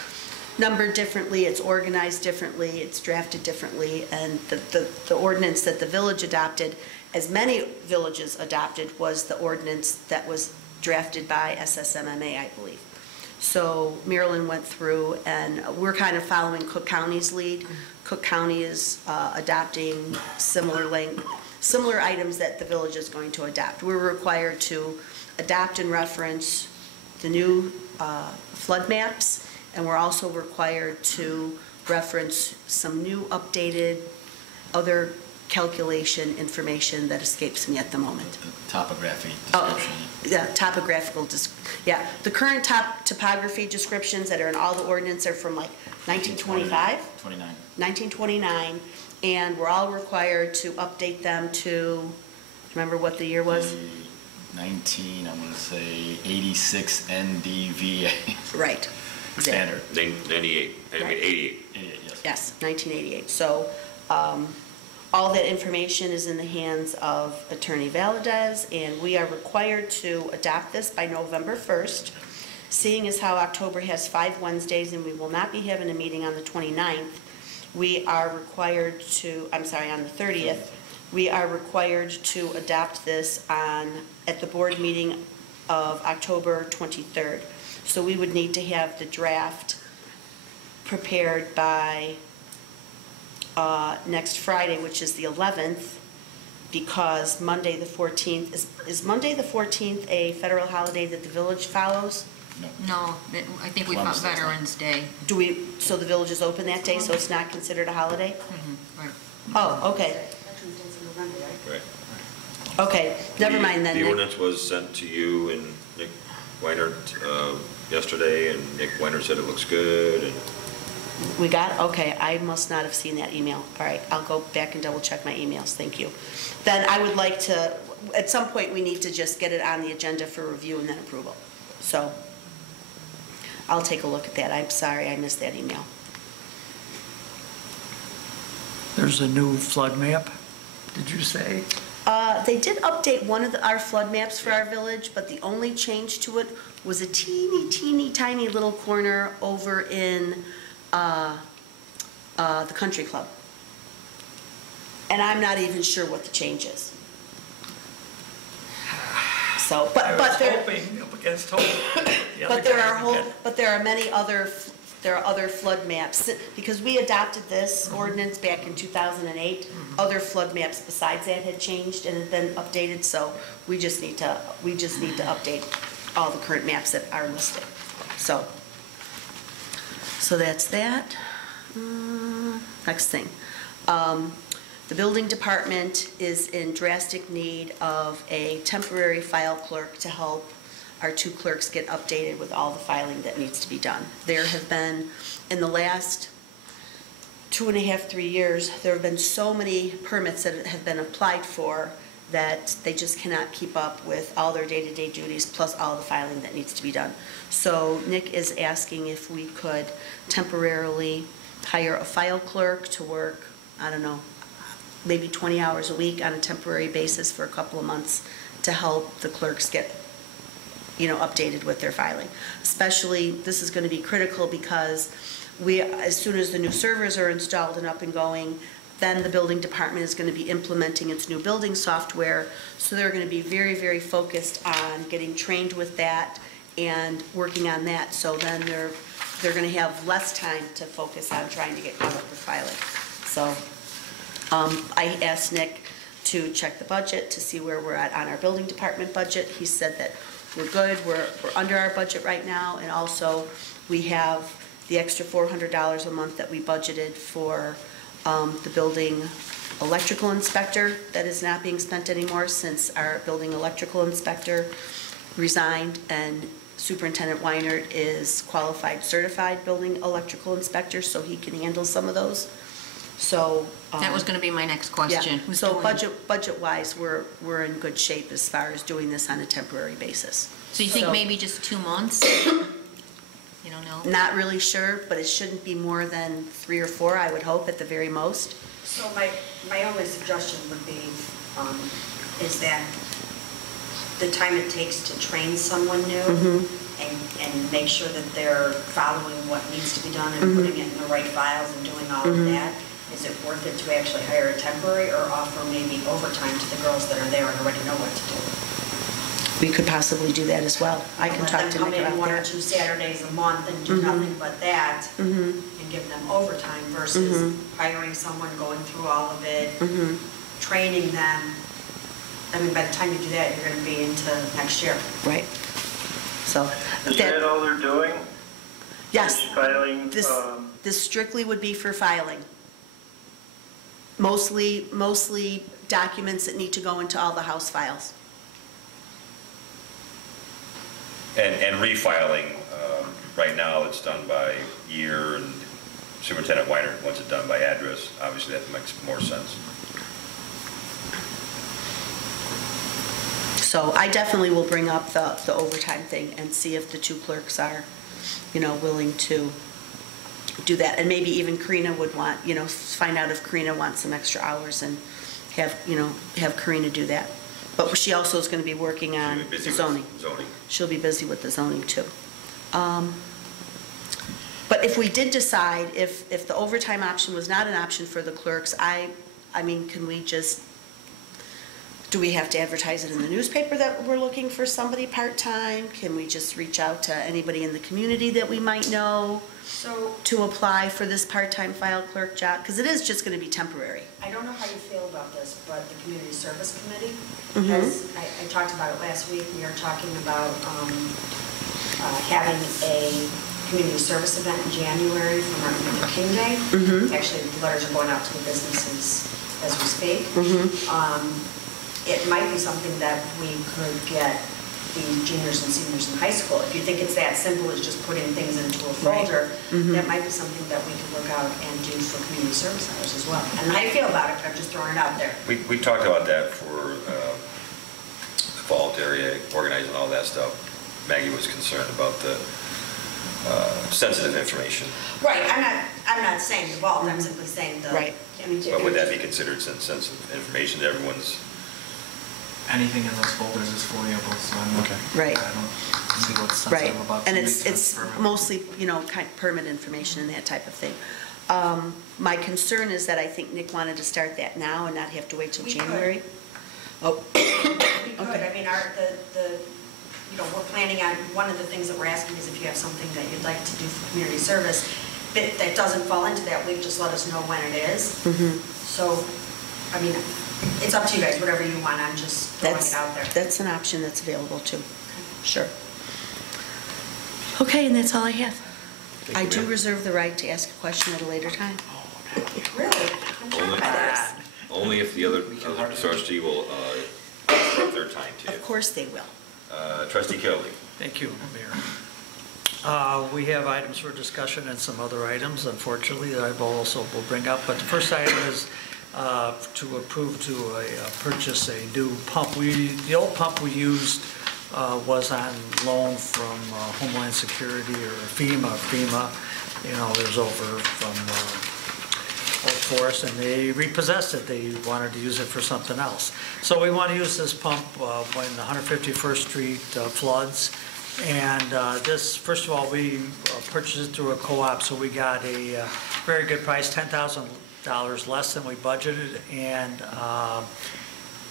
numbered differently, it's organized differently, it's drafted differently, and the ordinance that the village adopted, as many villages adopted, was the ordinance that was drafted by SSMMA, I believe. So Maryland went through, and we're kind of following Cook County's lead. Cook County is adopting similar items that the village is going to adopt. We're required to adopt and reference the new flood maps, and we're also required to reference some new updated other calculation information that escapes me at the moment. The topography Oh, description. yeah, the current topography descriptions that are in all the ordinance are from like 1925, 1929, and we're all required to update them to, remember what the year was? 19, I'm going to say 86 NDVA. Right. Standard. 98, I mean Right. 88. 88, yes. Yes, 1988. So all that information is in the hands of Attorney Valadez, and we are required to adopt this by November 1st. Seeing as how October has 5 Wednesdays and we will not be having a meeting on the 29th, we are required to, on the 30th, we are required to adopt this at the board meeting of October 23rd. So we would need to have the draft prepared by next Friday, which is the 11th, because Monday the 14th, is Monday the 14th a federal holiday that the village follows? No, I think we found Veterans Day. So the village is open that day, so it's not considered a holiday? Right. Oh, okay, Veterans Day's in November, right? Right. okay, never mind then. The Nick. ordinance was sent to you and Nick Weinert yesterday, and Nick Weinert said it looks good, and We got it? Okay, I must not have seen that email. All right, I'll go back and double check my emails, thank you. Then I would like to, at some point, we need to just get it on the agenda for review and then approval. So I'll take a look at that. I'm sorry, I missed that email. There's a new flood map, did you say? They did update one of our flood maps for our village, but the only change to it was a teeny tiny little corner over in the country club. And I'm not even sure what the change is. So, I was there, hoping, up against hope. The other but there guy are would get- there are many other, there are other flood maps. Because we adopted this ordinance back in 2008, other flood maps besides that had changed and had been updated, so we just need to update all the current maps that are listed. So that's that. Next thing. The building department is in drastic need of a temporary file clerk to help our 2 clerks get updated with all the filing that needs to be done. There have been, in the last 2.5, 3 years, there have been so many permits that have been applied for that they just cannot keep up with all their day-to-day duties, plus all the filing that needs to be done. So Nick is asking if we could temporarily hire a file clerk to work, I don't know, maybe 20 hours a week on a temporary basis for a couple of months to help the clerks get, updated with their filing. Especially, this is going to be critical because as soon as the new servers are installed and up and going, then the building department is going to be implementing its new building software. So they're going to be very, very focused on getting trained with that and working on that. So then they're going to have less time to focus on trying to get caught up with filing. So I asked Nick to check the budget to see where we're at on our building department budget. He said that we're good, we're under our budget right now, and also we have the extra $400 a month that we budgeted for the building electrical inspector that is not being spent anymore since our building electrical inspector resigned, and Superintendent Weinert is qualified certified building electrical inspector, so he can handle some of those. So That was going to be my next question. yeah. So budget-wise, we're in good shape as far as doing this on a temporary basis. So you think maybe just 2 months? You don't know? Not really sure, but it shouldn't be more than 3 or 4, I would hope, at the very most. So my only suggestion would be, is that the time it takes to train someone new and make sure that they're following what needs to be done and putting it in the right files and doing all of that, is it worth it to actually hire a temporary or offer maybe overtime to the girls that are there and already know what to do? We could possibly do that as well. I can talk to Nick Let them come in about 1 or that. 2 Saturdays a month and do nothing but that, and give them overtime versus hiring someone, going through all of it, training them. I mean, by the time you do that, you're going to be into next year. Right. So, Is that all they're doing? yes, Filing? this strictly would be for filing. Mostly documents that need to go into all the house files. And refiling, right now it's done by year, and Superintendent Weiner wants it done by address. Obviously, that makes more sense. So I definitely will bring up the overtime thing and see if the 2 clerks are, willing to do that. And maybe even Karina would want, find out if Karina wants some extra hours and have Karina do that. But she also is going to be working on She'll be busy the with zoning. zoning. She'll be busy with the zoning too. But if we did decide, if the overtime option was not an option for the clerks, I mean, can we just, do we have to advertise it in the newspaper that we're looking for somebody part-time? Can we just reach out to anybody in the community that we might know to apply for this part-time file clerk job? Because it is just going to be temporary. I don't know how you feel about this, but the Community Service Committee has, I talked about it last week, we are talking about having a community service event in January for Martin Luther King Day. Actually, the letters are going out to the businesses as we speak. It might be something that we could get the juniors and seniors in high school. If you think it's that simple as just putting things into a folder, that might be something that we could work out and do for community service hours as well. And how you feel about it, I'm just throwing it out there. We talked about that for the vault area, organizing all that stuff. Maggie was concerned about the sensitive information. Right, I'm not saying the vault, I'm simply saying the. Right. I mean, But would that be considered sensitive information to everyone's? Anything in those folders is foreseeable, so I'm not, Right. I don't see what's Right, sensitive about. and to me, it's permanent. mostly, kind of permit information and that type of thing. My concern is that I think Nick wanted to start that now and not have to wait till We could. January. Oh, We could, Okay. I mean, we're planning on, one of the things that we're asking is if you have something that you'd like to do for community service, that doesn't fall into that week, just let us know when it is. So, I mean, it's up to you guys, whatever you want, I'm just throwing it out there. That's an option that's available too. Sure. Okay, and that's all I have. I do reserve the right to ask a question at a later time. Really? I'm shocked by this. Only if the other trustee will take their time to. Of course they will. Trustee Kelly. Thank you, Mayor. We have items for discussion and some other items, unfortunately, that I also will bring up. But the first item is to approve to purchase a new pump. The old pump we used was on loan from Homeland Security or FEMA. You know, there's over from Old Forest, and they repossessed it. They wanted to use it for something else. So we want to use this pump when the 151st Street floods. And this, first of all, we purchased it through a co-op, so we got a very good price, $10,000 less than we budgeted. And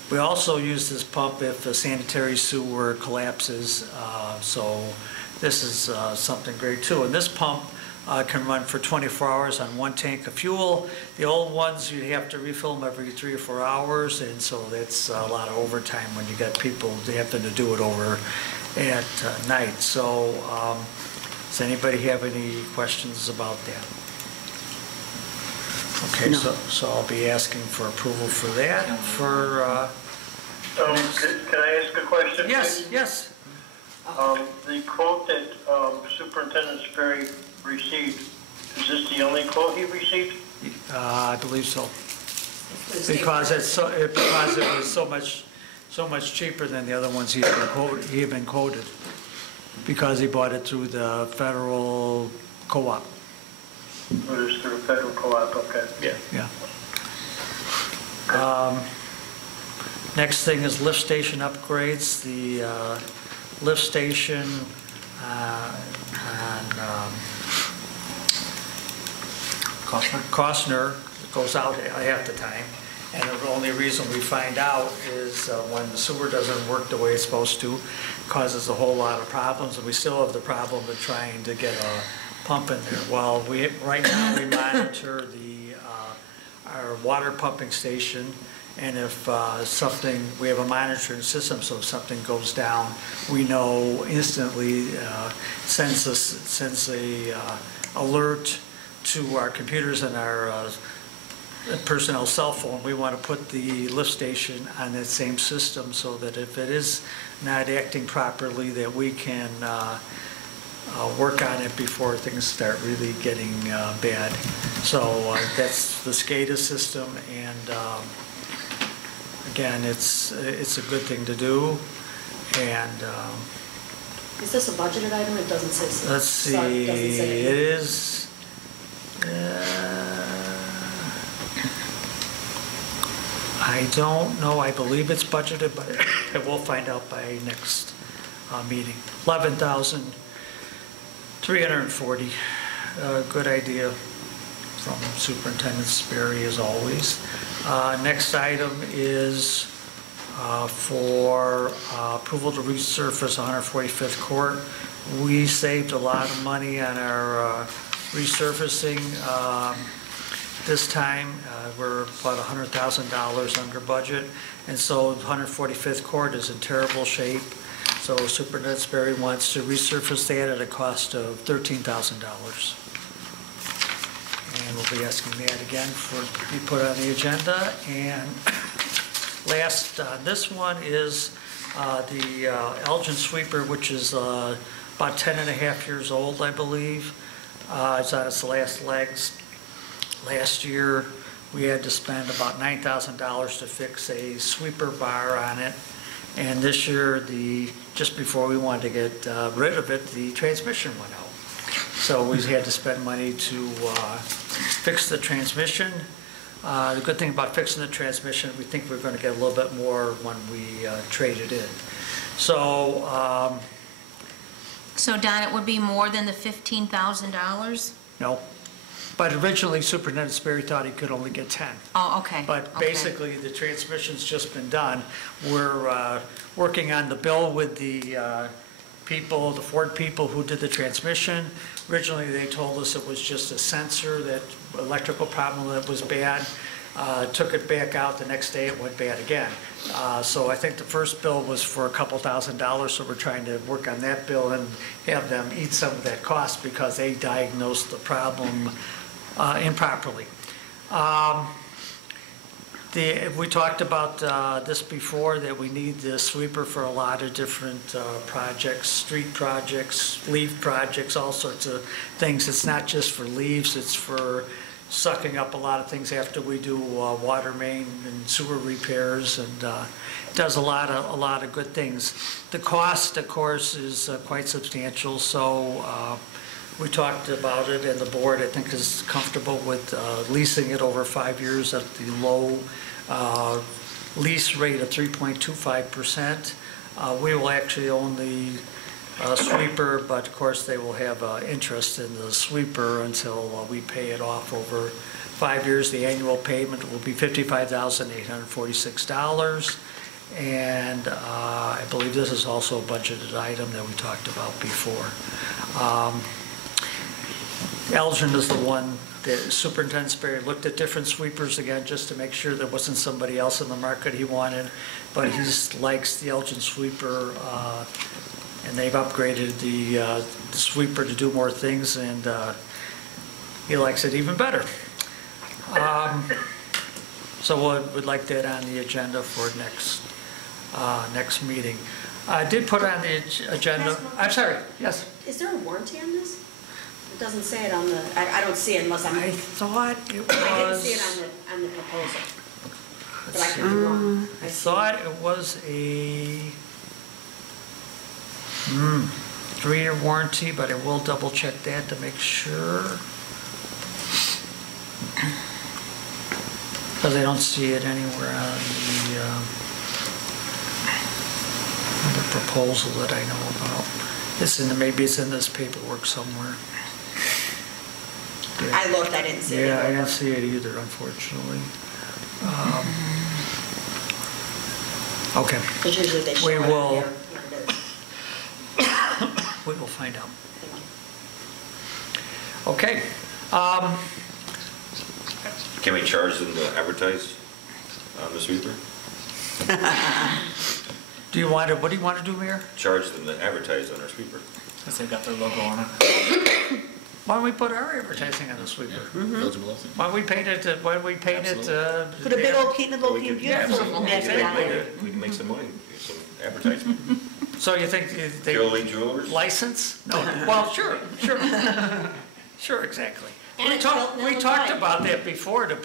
we also use this pump if the sanitary sewer collapses. So this is something great too. And this pump can run for 24 hours on one tank of fuel. The old ones, you have to refill them every 3 or 4 hours, and so that's a lot of overtime when you got people having to do it over at night. So does anybody have any questions about that? Okay, No. so I'll be asking for approval for that. Can I ask a question? Yes, please? yes. The quote that Superintendent Sperry received, is this the only quote he received? I believe so. Because it was so much cheaper than the other ones he had been quoted, because he bought it through the federal co-op. It was through a federal co-op, okay. Yeah. Next thing is lift station upgrades. The lift station on Costner goes out half the time. And the only reason we find out is when the sewer doesn't work the way it's supposed to, causes a whole lot of problems, and we still have the problem of trying to get a pump in there. Well, right now we monitor our water pumping station, and if we have a monitoring system, so if something goes down, we know instantly, sends a alert to our computers and our personnel cell phone. We want to put the lift station on that same system so that if it is not acting properly, that we can work on it before things start really getting bad. So that's the SCADA system, and again, it's a good thing to do. And Is this a budgeted item? It doesn't say so. let's see, it is. I don't know, I believe it's budgeted, but we'll find out by next meeting. 11,340, good idea from Superintendent Sperry as always. Next item is for approval to resurface 145th Court. We saved a lot of money on our resurfacing this time. We're about $100,000 under budget, and so 145th Court is in terrible shape. So Superintendent Sperry wants to resurface that at a cost of $13,000. And we'll be asking that again to be put on the agenda. And last, this one is the Elgin sweeper, which is about 10 and a half years old, I believe. It's on its last legs. Last year, we had to spend about $9,000 to fix a sweeper bar on it. And this year, just before we wanted to get rid of it, the transmission went out. So we had to spend money to fix the transmission. The good thing about fixing the transmission, we think we're going to get a little bit more when we trade it in. So Don, it would be more than the $15,000? no. But originally Superintendent Sperry thought he could only get 10. Oh, okay. But okay. basically, the transmission's just been done. We're working on the bill with the people, the Ford people who did the transmission. Originally, they told us it was just a sensor, that electrical problem that was bad. Took it back out, the next day it went bad again. So I think the first bill was for a couple $1,000s, so we're trying to work on that bill and have them eat some of that cost because they diagnosed the problem improperly. We talked about this before, that we need the sweeper for a lot of different projects, street projects, leaf projects, all sorts of things. It's not just for leaves, it's for sucking up a lot of things after we do water main and sewer repairs, and does a lot of good things. The cost, of course, is quite substantial, so we talked about it, and the board, I think, is comfortable with leasing it over 5 years at the low lease rate of 3.25%. We will actually own the sweeper, but of course they will have interest in the sweeper until we pay it off over 5 years. The annual payment will be $55,846, and I believe this is also a budgeted item that we talked about before. Elgin is the one that Superintendent Sperry looked at different sweepers again just to make sure there wasn't somebody else in the market he wanted, but he likes the Elgin sweeper, and they've upgraded the sweeper to do more things, and he likes it even better. So we'd like that on the agenda for next meeting. I did put on the agenda, I'm sorry, yes? Is there a warranty on this? It doesn't say it on the, I don't see it unless I'm. I thought it was. I didn't see it on the proposal, but I could be wrong. I thought it was a 3-year warranty, but I will double check that to make sure. Because I don't see it anywhere on the proposal that I know about. Maybe it's in this paperwork somewhere. I looked, I didn't see it. Yeah, I didn't see it either, unfortunately. Okay. Because usually they show We it will. here. Here it is. We will find out. Thank you. Okay. Can we charge them to advertise on the sweeper? What do you want to do, Mayor? Charge them to advertise on our sweeper. Since they've got their logo on it. Why don't we put our advertising on the sweeper? Village of Midlothian. Why don't we paint it, Put a big old Midlothian beautiful magnet on it. We can make some money, some advertisement. So you think they Jolie Jewelers? license? No, well, sure. Sure, exactly. And We it's talked built in about Illinois. that before to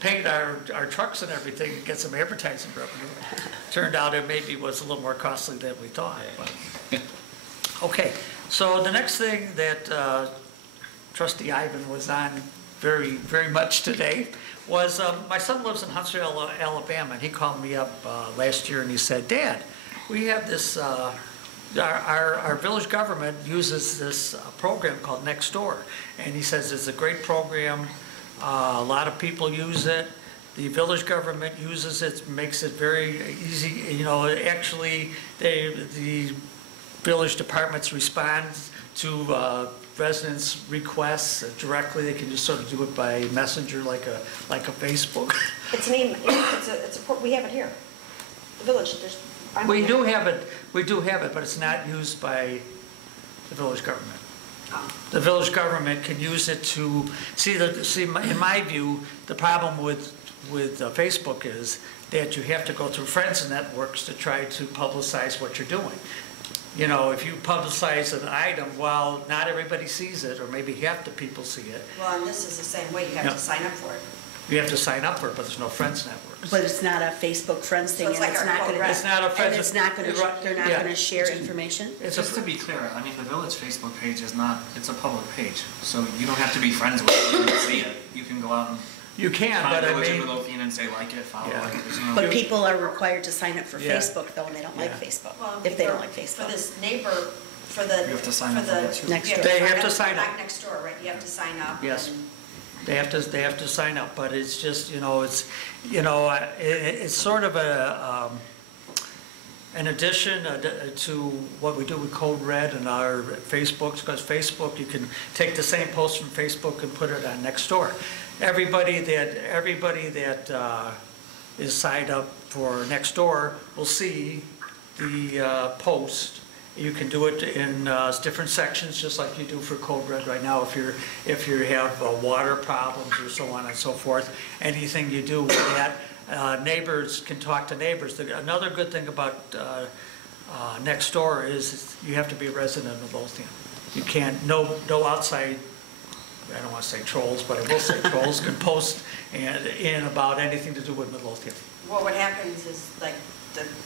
paint our trucks and everything and get some advertising revenue. Turned out it maybe was a little more costly than we thought, but. Okay, so the next thing that Trustee Ivan was on very, very much today was, my son lives in Huntsville, Alabama, and he called me up last year and he said, Dad, we have this, our village government uses this program called Nextdoor. And he says it's a great program, a lot of people use it. The village government uses it, makes it very easy, actually, the village departments respond to residents' requests directly. They can just sort of do it by messenger, like a Facebook. It's an email, we have it here. The village, We do have it, but it's not used by the village government. The village government can use it to, in my view, the problem with Facebook is that you have to go through friends and networks to try to publicize what you're doing. If you publicize an item, well, not everybody sees it, or maybe half the people see it. Well, and this is the same way, you have Yep. to sign up for it. You have to sign up for it, but there's no friends networks. But it's not a Facebook Friends thing, So it's and like it's our not code gonna. red. It's not a friends. And it's not gonna, they're not Yeah. gonna share information? Just to be clear, I mean, the village Facebook page is not, it's a public page, so you don't have to be friends with it to see it. You can go out and You can, find but I Village of mean, Midlothian and say like it, follow Yeah. it. But people are required to sign up for Yeah. Facebook, though, and they don't like Yeah. Facebook, Well, if they don't for- like Facebook. For this neighbor, for the. You have to sign up for that too. Next you door. They have up to sign up. Like next door, right, you have to sign up. Yes. and- they have to sign up, but it's just, it's sort of an addition to what we do with Code Red and our Facebooks, because Facebook, you can take the same post from Facebook and put it on Nextdoor. Everybody that is signed up for Nextdoor will see the post. You can do it in different sections, just like you do for Code Red right now. If you have water problems or so on and so forth, anything you do with that, neighbors can talk to neighbors. Another good thing about Nextdoor is you have to be a resident of Midlothian. You can't, no outside I don't want to say trolls, but I will say trolls, can post in about anything to do with Midlothian. Well, what happens is, like,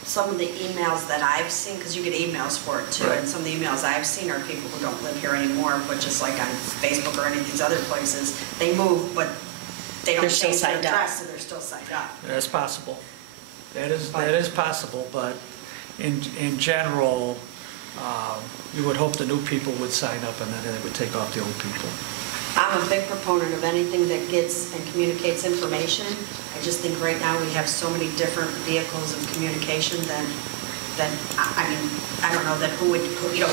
some of the emails that I've seen, because you get emails for it too, Right. and some of the emails I've seen are people who don't live here anymore, but just like on Facebook or any of these other places, they move, but they don't They're still change their signed up. address, so they're still signed up. That's possible. That is possible, but in general, you would hope the new people would sign up and then they would take off the old people. I'm a big proponent of anything that gets and communicates information. I just think right now we have so many different vehicles of communication that I mean, I don't know that who would, you know,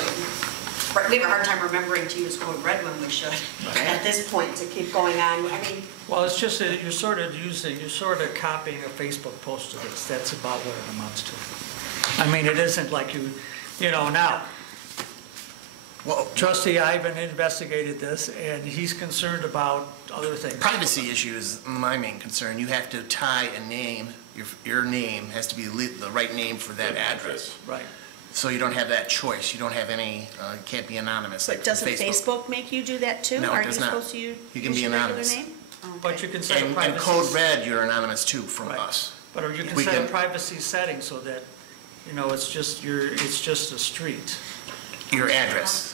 we have a hard time remembering to use code red when we should at this point to keep going on. I mean, Well, it's just that you're sort of copying a Facebook post of this. That's about what it amounts to. I mean, it isn't like you know, now, Well, Trustee Ivan investigated this, and he's concerned about other things. privacy issue is my main concern. You have to tie a name, your name has to be the right name for that address. Right. So you don't have that choice. You don't have any, it can't be anonymous like But doesn't Facebook make you do that too? No, it Aren't does you not. supposed to use You can be your regular anonymous. name? But Okay. you can set a And privacy. code red, you're anonymous too from Right. us. But you can We set a can- privacy setting so that, you know, it's just a street. Your address.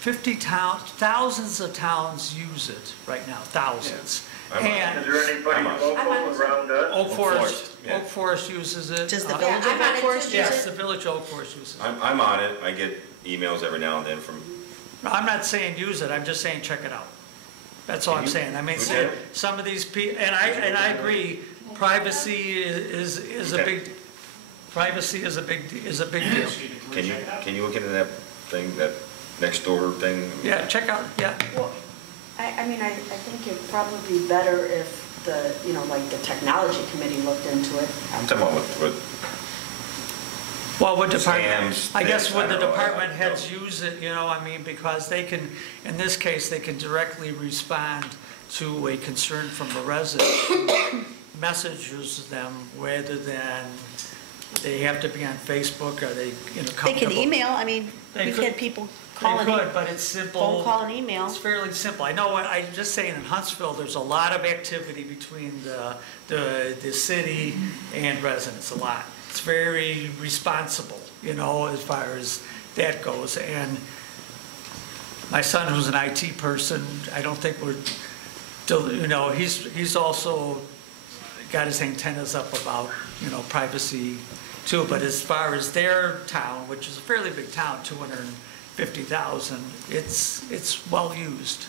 50 towns, thousands of towns use it right now, thousands. And Is there anybody local around us? Oak Forest, Forest, yeah. Oak Forest uses it. Does the Uh, village of I'm on Oak it Forest too. use Yes, it? the village of Oak Forest uses it. I'm on it, I get emails every now and then from, No, I'm not saying use it, I'm just saying check it out. That's all I'm saying. I mean, Okay. some of these people, and I agree, privacy is a Okay. big, privacy is a big deal. can you look into that thing, that next door thing? Yeah, check out, yeah. well, I mean, I think it'd probably be better if the, you know, like the technology committee looked into it. I'm talking about what Well, would department, Scams, I guess things, would I the don't know. department heads use it, you know, I mean, because they can, in this case, they can directly respond to a concern from the resident who messages them rather than they have to be on Facebook or they, you know, They comfortable. can email, I mean, They we've could- had people They calling, could, but it's simple. phone call and email. It's fairly simple. I know, I'm just saying in Huntsville, there's a lot of activity between the city and residents, a lot. It's very responsible, you know, as far as that goes. And my son, who's an IT person, I don't think we're, you know, he's also got his antennas up about, you know, privacy too. But as far as their town, which is a fairly big town, 250,000, it's well used.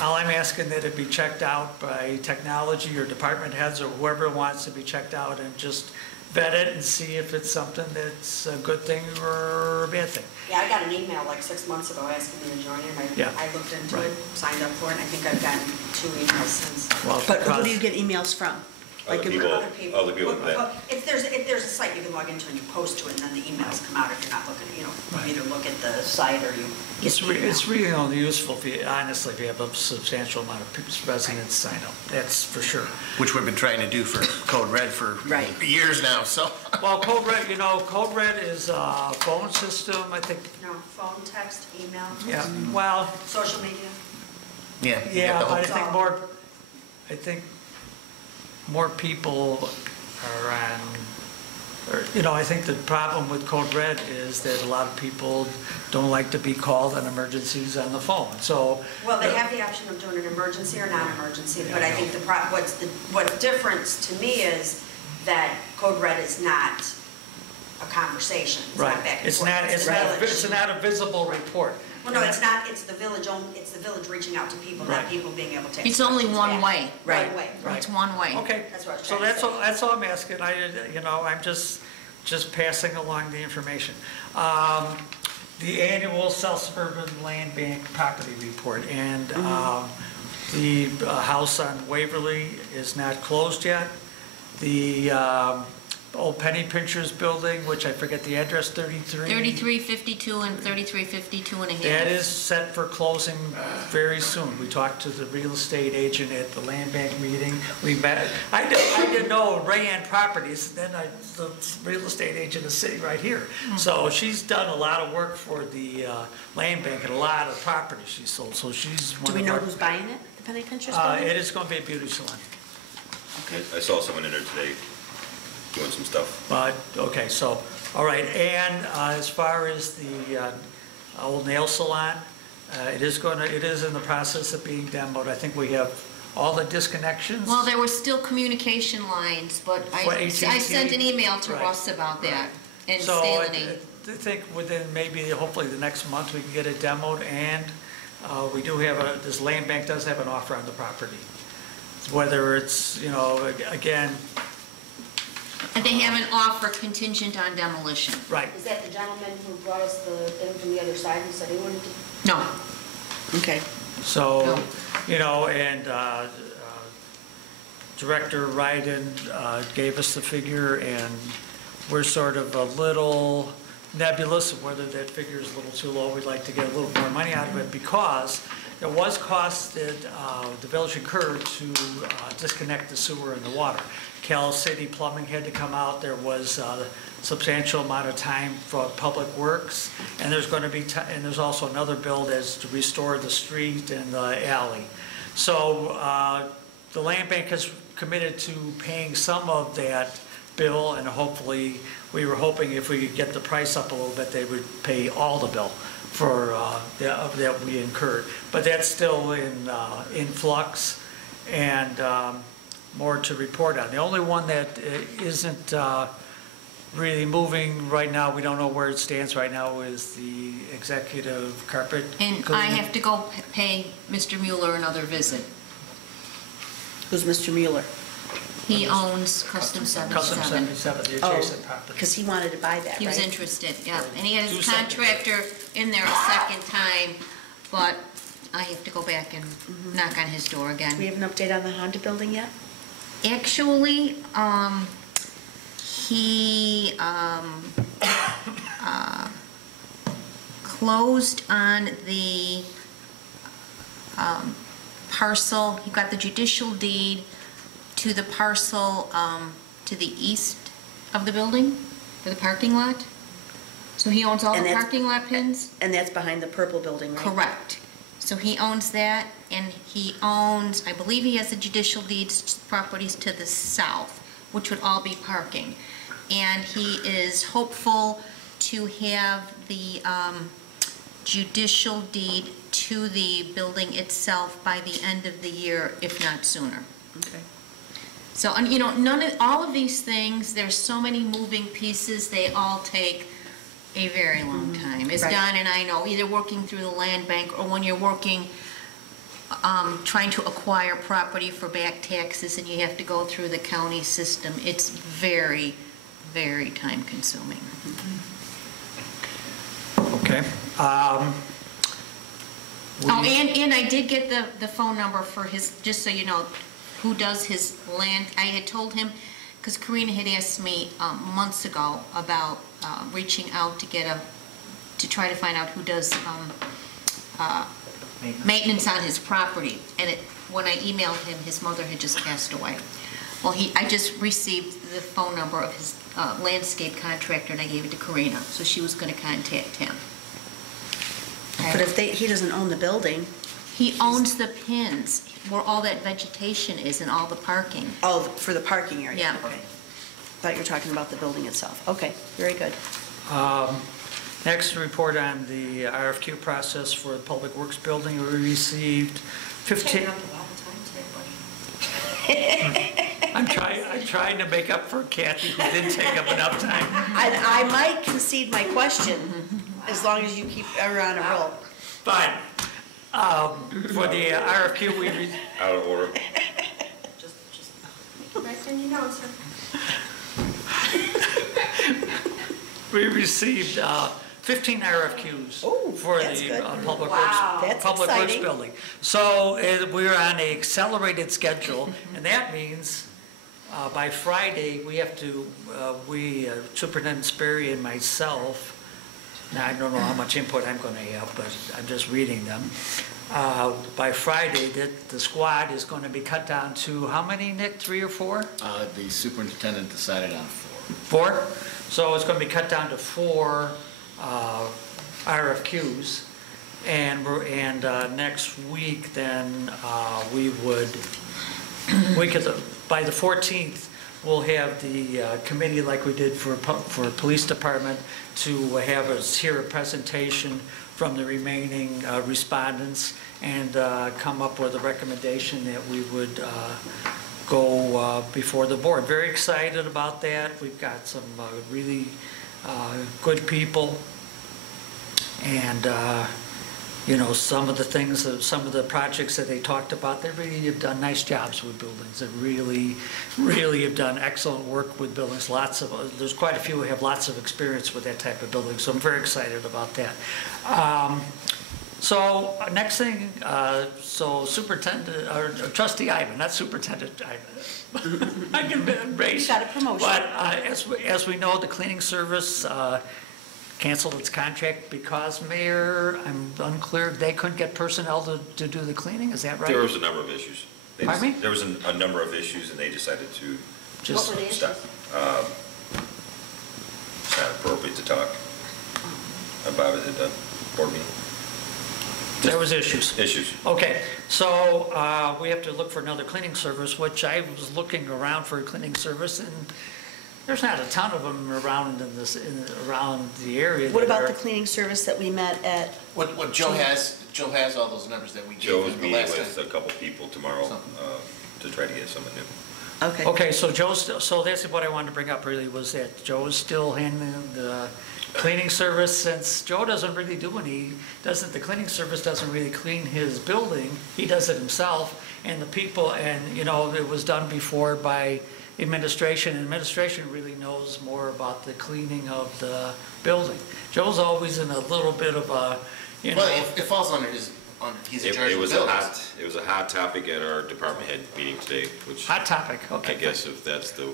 All I'm asking that it be checked out by technology or department heads or whoever wants to be checked out and just vet it and see if it's something that's a good thing or a bad thing. Yeah, I got an email like 6 months ago asking me to join in. Yeah. I looked into Right. it, signed up for it, and I think I've gotten 2 emails since. Well, But who do because- you get emails from? Like Other if- people. Other people. Other people that- Well, if there's a site you can log into and you post to it, and then the emails come out if you're not looking, you know, you either look at the site or you get It's the email. it's really only useful if you, honestly, if you have a substantial amount of residents sign up, that's for sure. Which we've been trying to do for Code Red for Right. years now, so. Well, Code Red, you know, Code Red is a phone system, I think, No, phone, text, email, yeah, well, social media. Yeah. you yeah, get the but I whole- think more people are on, or, you know, I think the problem with Code Red is that a lot of people don't like to be called on emergencies on the phone, so. Well, they have the option of doing an emergency or non-emergency, but I think what's difference to me is that Code Red is not a conversation. It's Right, not back and it's forth. not, the village. it's not a visible report. Well, no, it's not, it's the village reaching out to people, not Right. people being able to. ask It's only questions one back. way. Right. One way. Right. It's one way. Okay, That's what I was so trying to say. that's all I'm asking, you know, I'm just passing along the information. The annual South Suburban Land Bank property report, and the house on Waverly is not closed yet. The old Penny Pinchers building, which I forget the address, 33? 3352 and 3352 and a half. That is set for closing very soon. We talked to the real estate agent at the land bank meeting. We met, I didn't know Rayanne Properties, then the real estate agent is sitting right here. So she's done a lot of work for the land bank and a lot of properties she sold, so she's one Do of we know our- who's buying it, the Penny Pinchers building? It is going to be a beauty salon. I saw someone in there today doing some stuff. But, okay, so, all right, and as far as the old nail salon, it is in the process of being demoed. I think we have all the disconnections. Well, there were still communication lines, but For I AT&T. sent an email to Right, Russ about that. And So Staley. I think within maybe, hopefully the next month, we can get it demoed, and we do have this land bank does have an offer on the property. Whether it's, again, And they have an offer contingent on demolition. right, Is that the gentleman who brought us the thing from the other side who said he wanted to? No. Okay. so, and Director Ryden gave us the figure, and we're sort of a little nebulous of whether that figure is a little too low. We'd like to get a little more money out of it, because it was costed, the village incurred to disconnect the sewer and the water. Cal City Plumbing had to come out. There was a substantial amount of time for Public Works, and there's going to be, and there's also another bill that's to restore the street and the alley. So the land bank has committed to paying some of that bill, and hopefully, we were hoping if we could get the price up a little bit, they would pay all the bill for that we incurred. But that's still in flux, and more to report on. The only one that isn't really moving right now, we don't know where it stands right now, is the executive carpet. And I have to go pay Mr. Mueller another visit. Who's Mr. Mueller? He owns Custom 77. Custom 77, the adjacent property. Because he wanted to buy that, right? He was interested, yeah. And he had Do his something. contractor in there a second time, but I have to go back and knock on his door Do we again. have an update on the Honda building yet? Actually, he closed on the parcel, he got the judicial deed to the parcel to the east of the building, for the parking lot. So he owns all And the that's- parking lot pins? And that's behind the purple building, right? Correct. So he owns that, and he owns, I believe he has the judicial deeds to properties to the south, which would all be parking. And he is hopeful to have the judicial deed to the building itself by the end of the year, if not sooner. Okay. So, and all of these things, there's so many moving pieces, they all take a very long time. As Right. Don and I know, either working through the land bank or when you're working, trying to acquire property for back taxes and you have to go through the county system, it's very, very time consuming. Okay. Oh, and I did get the phone number for his, just so you know, who does his land. I had told him, because Karina had asked me months ago about reaching out to try to find out who does maintenance on his property. And when I emailed him, his mother had just passed away. Well, I just received the phone number of his landscape contractor, and I gave it to Karina, so she was going to contact him. But if he doesn't own the building. He owns the pins where all that vegetation is and all the parking. Oh, for the parking area? Yeah. Okay. Thought you were talking about the building itself. Okay, very good. Next, report on the RFQ process for the Public Works Building. We received 15... Taking up a lot of time today, buddy. I'm trying to make up for Kathy, who didn't take up enough time. I might concede my question, as long as you keep her on a roll. Fine. For the RFQ, Out of order. Just right there, you know, sir. we received 15 RFQs for that's the good. Public Wow. Works That's Public Works exciting. Building. So we're on an accelerated schedule, and that means by Friday, we have to, Superintendent Sperry and myself, now I don't know how much input I'm gonna have, but I'm just reading them. By Friday, the squad is gonna be cut down to how many, Nick, 3 or 4? The superintendent decided on 4. 4? So it's gonna be cut down to 4 RFQs. And next week, then, by the 14th, we'll have the committee like we did for police department to have us hear a presentation from the remaining respondents and come up with a recommendation that we would go before the board. Very excited about that. We've got some really good people, and you know, some of the things, some of the projects that they talked about, they really have done nice jobs with buildings. They really, really have done excellent work with buildings. There's quite a few who have lots of experience with that type of building, so I'm very excited about that. So next thing, so Superintendent, or Trustee Ivan, not Superintendent Ivan. I can raise. Got a promotion. But as we know, the cleaning service canceled its contract because, Mayor, I'm unclear, they couldn't get personnel to do the cleaning, is that right? There was a number of issues. Pardon me? There was a number of issues, and they decided to Just What were the stop. It's not appropriate to talk about it at the board meeting. There was issues. Issues. Okay, so we have to look for another cleaning service, which I was looking around for a cleaning service, and there's not a ton of them around around the area. What about the cleaning service that we met at? What Joe has all those numbers that we gave Joe's him the meeting last time. with a couple people tomorrow to try to get someone new. Okay. Okay, so so that's what I wanted to bring up really, was that Joe is still handling the cleaning service, since Joe doesn't really do the cleaning service doesn't really clean his building. He does it himself, and the people, and you know, it was done before by administration, and administration really knows more about the cleaning of the building. Joe's always in a little bit of a, you know. Well, it falls under his, he's in charge of the buildings. It was a hot topic at our department head meeting today, which Hot topic, okay. I guess if that's the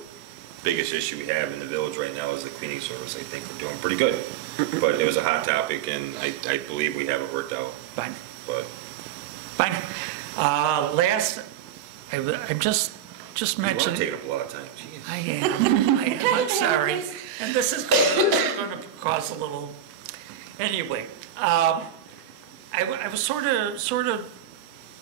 biggest issue we have in the village right now is the cleaning service, I think we're doing pretty good. But it was a hot topic, and I believe we have it worked out. Fine, But fine. I'm just you are mentioning. taking up a lot of time. Jeez. I am, I'm sorry. And this is going to cause a little, anyway. I was sort of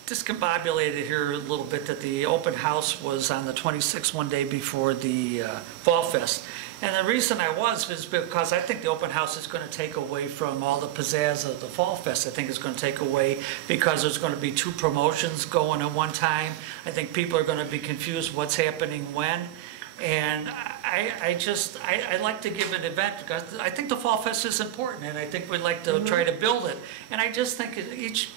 discombobulated here a little bit that the open house was on the 26th, one day before the Fall Fest. And the reason I was because I think the open house is going to take away from all the pizzazz of the Fall Fest. I think it's going to take away because there's going to be 2 promotions going at one time. I think people are going to be confused what's happening when. And I like to give an event because I think the Fall Fest is important, and I think we'd like to try to build it. And I just think each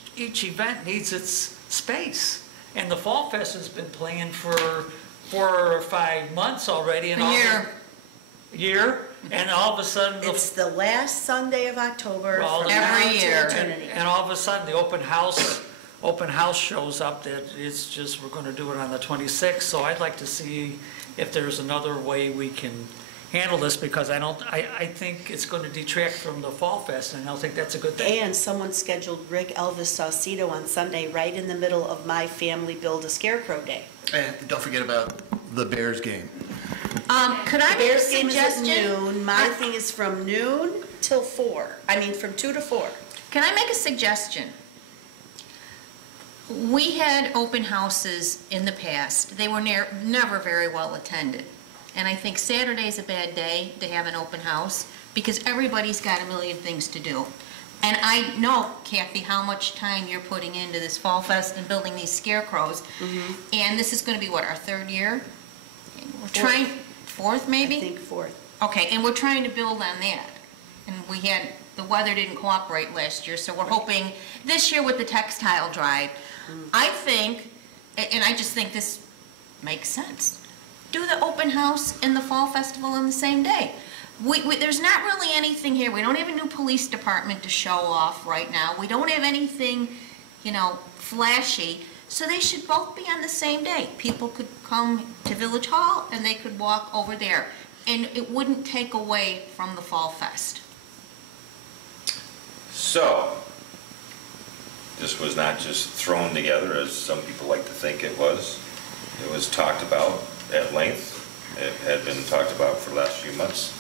event needs its space. And the Fall Fest has been planned for 4 or 5 months already. And year, and all of a sudden It's the last Sunday of October Well, from every now to year. eternity. and all of a sudden the open house shows up that it's just, we're going to do it on the 26th. So I'd like to see if there's another way we can handle this, because I think it's going to detract from the Fall Fest, and I don't think that's a good thing. And someone scheduled Rick Elvis Saucedo on Sunday, right in the middle of my family build a scarecrow day. And don't forget about the Bears game. Could I The make a Bears game is at suggestion? noon, my thing is from noon till 4, from 2 to 4. Can I make a suggestion? We had open houses in the past. They were never very well attended. And I think Saturday's a bad day to have an open house because everybody's got a million things to do. And I know, Kathy, how much time you're putting into this Fall Fest and building these scarecrows. And this is going to be, what, our 3rd year? We're trying, 4th maybe? I think 4th. Okay, and we're trying to build on that. And the weather didn't cooperate last year, so we're hoping this year with the textile drive, I think, and I just think this makes sense, do the open house and the Fall Festival on the same day. There's not really anything here. We don't have a new police department to show off right now. We don't have anything, flashy. So they should both be on the same day. People could come to Village Hall and they could walk over there. And it wouldn't take away from the Fall Fest. So, this was not just thrown together as some people like to think it was. It was talked about at length. It had been talked about for the last few months.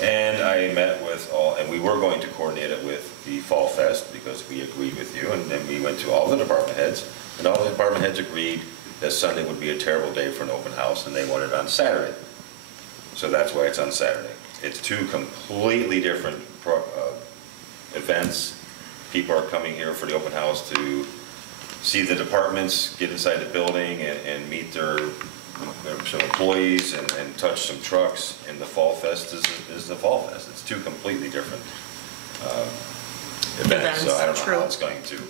And I met with all, and we were going to coordinate it with the Fall Fest because we agreed with you, and then we went to all the department heads, and all the department heads agreed that Sunday would be a terrible day for an open house, and they wanted it on Saturday. So that's why it's on Saturday. It's two completely different events. People are coming here for the open house to see the departments, get inside the building and meet their some employees and touch some trucks. And the Fall Fest is the Fall Fest. It's two completely different events. So I don't know how it's going to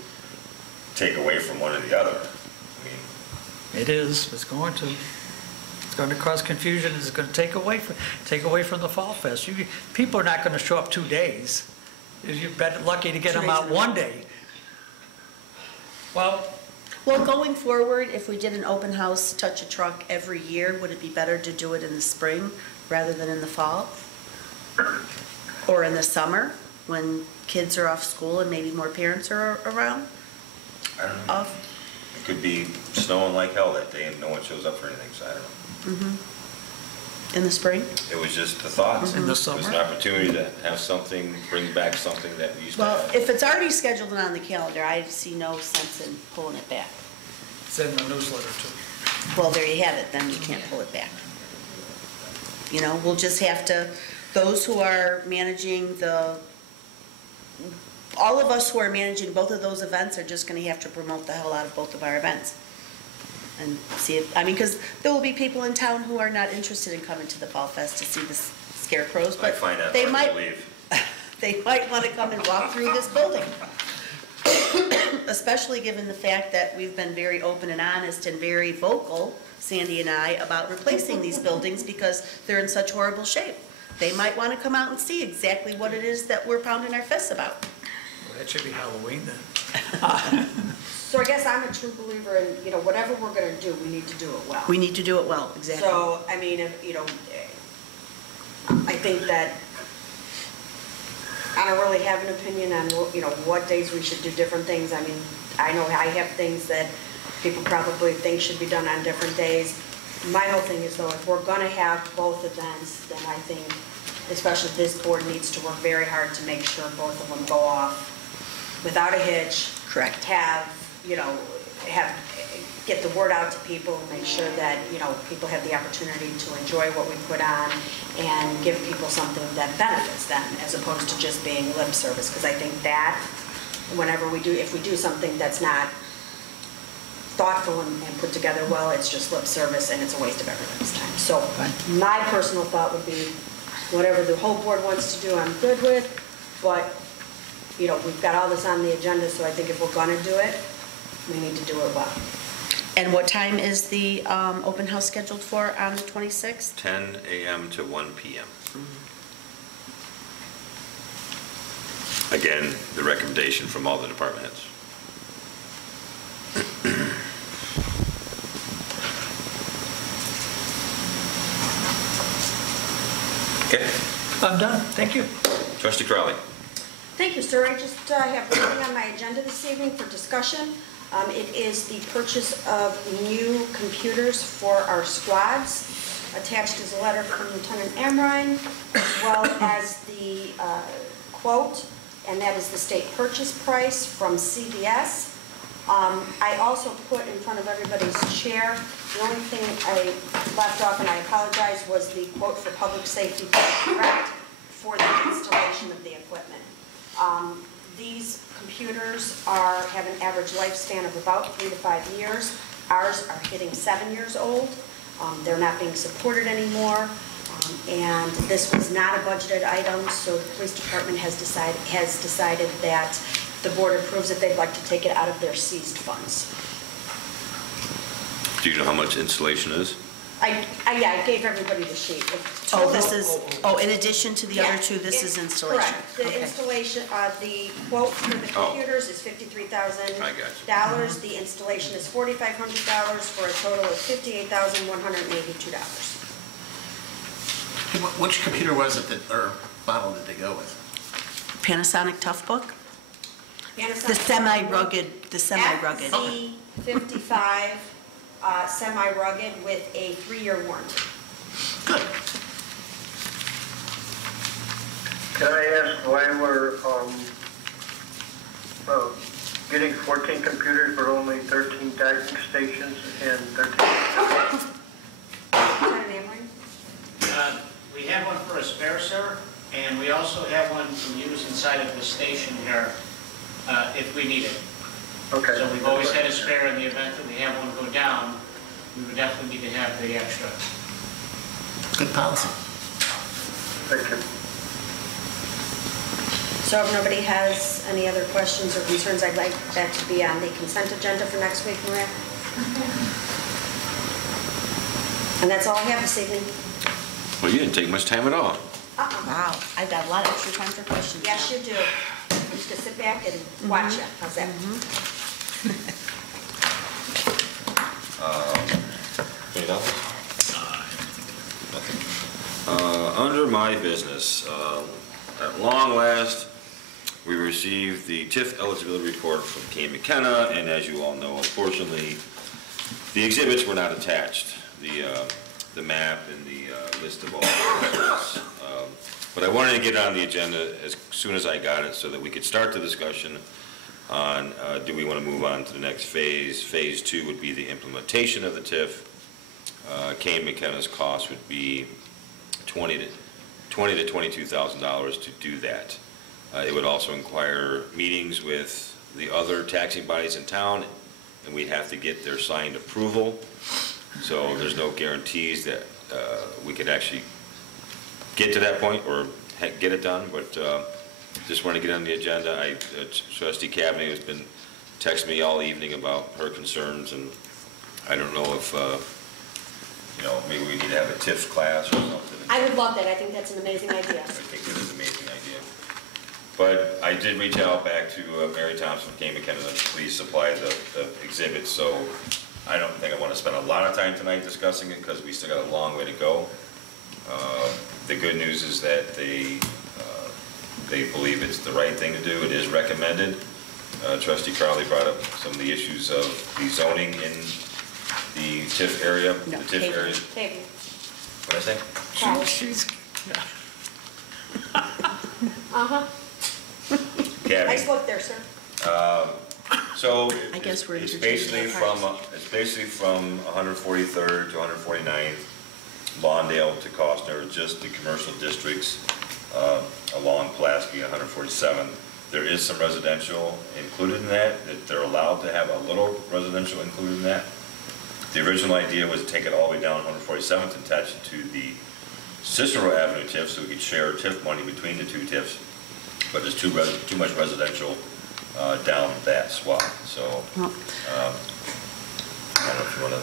take away from one or the other. I mean, It is, it's going to. It's going to cause confusion, it's going to take away from the Fall Fest. People are not going to show up 2 days. You've been lucky to get them out one day. Well, going forward, if we did an open house, touch a truck every year, would it be better to do it in the spring rather than in the fall? Or in the summer, when kids are off school and maybe more parents are around? I don't know. It could be snowing like hell that day and no one shows up for anything, so I don't know. In the spring? It was just the thought. In the summer? It was an opportunity to have something, bring back something that we used to Well, have. if it's already scheduled and on the calendar, I see no sense in pulling it back. it's in the newsletter too. Well, there you have it, then you can't pull it back. You know, we'll just have to, those who are managing all of us who are managing both of those events are just gonna have to promote the hell out of both of our events. And see if, because there will be people in town who are not interested in coming to the Fall Fest to see the scarecrows, I but find that they hard might, to believe. they might wanna come and walk through this building. Especially given the fact that we've been very open and honest and very vocal, Sandy and I, about replacing these buildings because they're in such horrible shape. They might want to come out and see exactly what it is that we're pounding our fists about. Well, that should be Halloween then. So I guess I'm a true believer in, whatever we're gonna do, we need to do it well. We need to do it well, exactly. So, I think that I don't really have an opinion on, what days we should do different things. I know I have things that people probably think should be done on different days. My whole thing is though, if we're gonna have both events, then I think, especially this board needs to work very hard to make sure both of them go off without a hitch. Correct. Get the word out to people, make sure that, people have the opportunity to enjoy what we put on and give people something that benefits them as opposed to just being lip service. Because I think that if we do something that's not thoughtful and put together well, it's just lip service and it's a waste of everybody's time. So my personal thought would be whatever the whole board wants to do, I'm good with, but we've got all this on the agenda, so I think if we're gonna do it, we need to do it well. And what time is the open house scheduled for on the 26th? 10 a.m. to 1 p.m. Again, the recommendation from all the department heads. Okay, I'm done, thank you. Trustee Crowley. Thank you, sir. I just have one thing on my agenda this evening for discussion. It is the purchase of new computers for our squads. Attached is a letter from Lieutenant Amrine, as well as the quote, and that is the state purchase price from CBS. I also put in front of everybody's chair, the only thing I left off, and I apologize, was the quote for public safety direct for the installation of the equipment. These computers have an average lifespan of about 3 to 5 years. Ours are hitting 7 years old. They're not being supported anymore. And this was not a budgeted item, so the police department has decided that the board approves it. They'd like to take it out of their seized funds. Do you know how much installation is? I gave everybody the sheet. The Oh, this total- is, in addition to the other two, this is installation? Correct. The Okay. installation, the quote for the Oh. computers is $53,000. I got you. Dollars. The installation is $4,500 for a total of $58,182. Which computer was it that, or model did they go with? Panasonic Toughbook? Panasonic The semi-rugged. FZ55 semi-rugged with a 3-year warranty. Good. Can I ask why we're getting 14 computers but only 13 docking stations and 13? Is that an Amory? We have one for a spare, sir, and we also have one to use inside of the station here if we need it. Okay. So we've always had a spare in the event that we have one go down, we would definitely need to have the extra. Good policy. Thank you. So if nobody has any other questions or concerns, I'd like that to be on the consent agenda for next week, Maria. And that's all I have this evening. Well, you didn't take much time at all. Wow, I've got a lot of extra time for questions. Yes, you do. I'm just gonna sit back and watch you. How's that? Anything else? Under my business, at long last, we received the TIF eligibility report from Kay McKenna, and as you all know, unfortunately, the exhibits were not attached, the map and the list of all the exhibits. But I wanted to get on the agenda as soon as I got it so that we could start the discussion on do we want to move on to the next phase. Phase 2 would be the implementation of the TIF. Kay McKenna's cost would be $20,000 to $22,000 to do that. It would also require meetings with the other taxing bodies in town, and we'd have to get their signed approval. So there's no guarantees that we could actually get to that point or get it done, but just want to get on the agenda. Trustee Cavaney has been texting me all evening about her concerns, and I don't know if, maybe we need to have a TIF class or something. I would love that. I think that's an amazing idea. I think it is an amazing idea. But I did reach out back to Mary Thompson from Kay McKenna to please supply the exhibits, so I don't think I want to spend a lot of time tonight discussing it because we still got a long way to go. The good news is that they believe it's the right thing to do. It is recommended. Trustee Crowley brought up some of the issues of the zoning in the TIF area. No, the TIF area. Table. What did I say? Uh-huh. Cavaney. Nice look there, sir. So I guess we're it's interchanging basically from 143rd to 149th, Lawndale to Costner, just the commercial districts along Pulaski, 147. There is some residential included in that they're allowed to have a little residential included in that. The original idea was to take it all the way down 147th and attach it to the Cicero Avenue TIF so we could share TIF money between the two TIFs, but there's too much residential down that swath. So I don't know if you want to.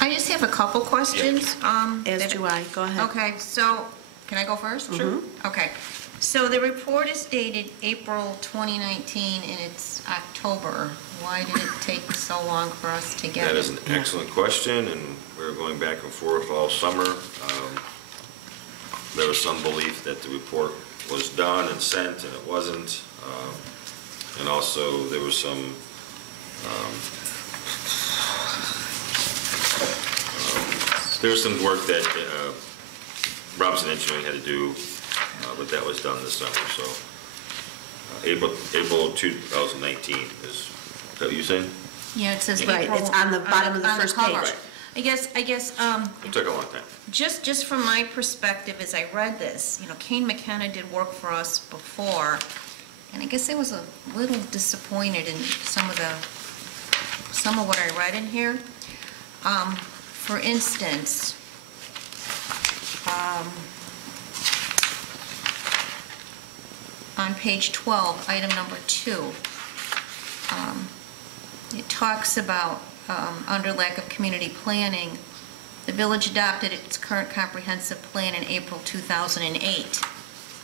I just have a couple questions. As do I. Go ahead. Okay, so, can I go first? Sure. Okay, so the report is dated April 2019 and it's October. Why did it take so long for us to get it? That is an excellent question, and we were going back and forth all summer. There was some belief that the report was done and sent, and it wasn't. And also, there was some work that Robinson Engineering had to do, but that was done this summer. So April 2019 is that what you saying? Yeah, it says Right, April. it's on the bottom of the first cover. page. Right. I guess, It took a long time. just from my perspective, as I read this, Kay McKenna did work for us before, and I guess I was a little disappointed in some of what I read in here. For instance, on page 12, item number 2, it talks about, under lack of community planning, The village adopted its current comprehensive plan in April 2008.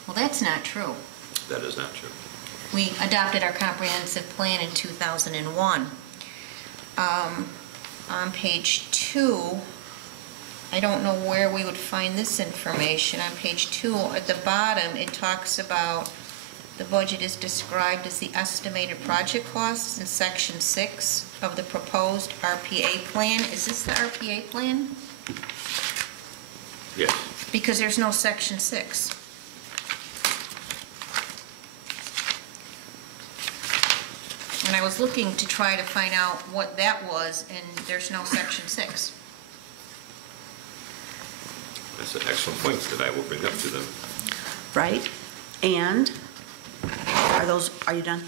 Well, that's not true. That is not true. We adopted our comprehensive plan in 2001. On page 2, I don't know where we would find this information. On page 2, at the bottom, it talks about the budget is described as the estimated project costs in section 6 of the proposed RPA plan. Is this the RPA plan? Yes. Because there's no section 6. And I was looking to try to find out what that was, and there's no section 6. That's an excellent point that I will bring up to them. Right? And are you done?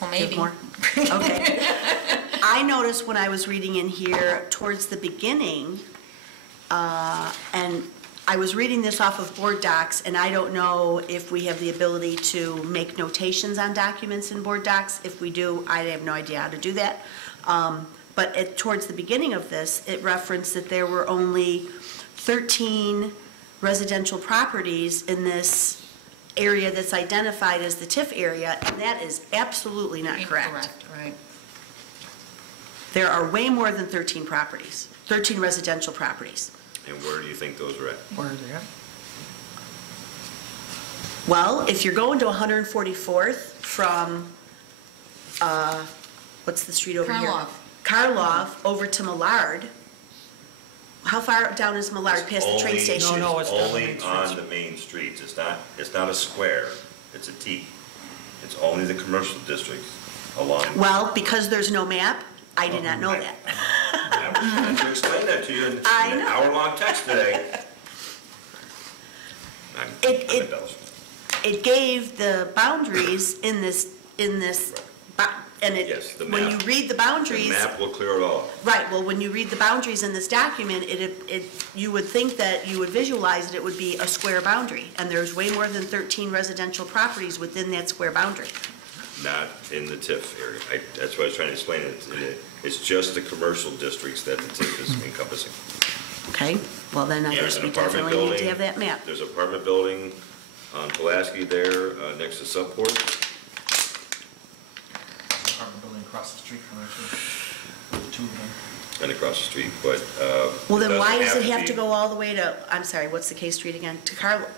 Well, Do you have maybe. more? Okay. I noticed when I was reading in here towards the beginning, and I was reading this off of board docs, and I don't know if we have the ability to make notations on documents in board docs. If we do, I have no idea how to do that. But towards the beginning of this, it referenced that there were only 13 residential properties in this area that's identified as the TIF area, and that is absolutely not correct. Incorrect, right. There are way more than 13 properties, 13 residential properties. And where do you think those are at? Where are they at? Well, if you're going to 144th from, what's the street over here? Karloff. Karloff over to Millard. How far down is Millard past the train Only- station? No, it's down the Only main on streets. the main streets. It's not a square, it's a T. It's only the commercial districts along. Well, because there's no map, I did not know that. I was trying to explain that to you in I an know. hour-long text today. I'm embellishing. It gave the boundaries in this, and Yes, the when you map. read the The boundaries. map will clear it all. Right, well, when you read the boundaries in this document, you would think that you would visualize that it would be a square boundary, and there's way more than 13 residential properties within that square boundary. Not in the TIF area. That's what I was trying to explain. It's just the commercial districts that the TIF is encompassing. Okay, well, then I Yeah, guess there's we an apartment definitely need to building. have that map. There's an apartment building on Pulaski there, next to Subport. Apartment building across the street from there, too. Two of them. And across the street, but, Well, then why does it doesn't have to be- go all the way to, I'm sorry, what's the K Street again? To Karloff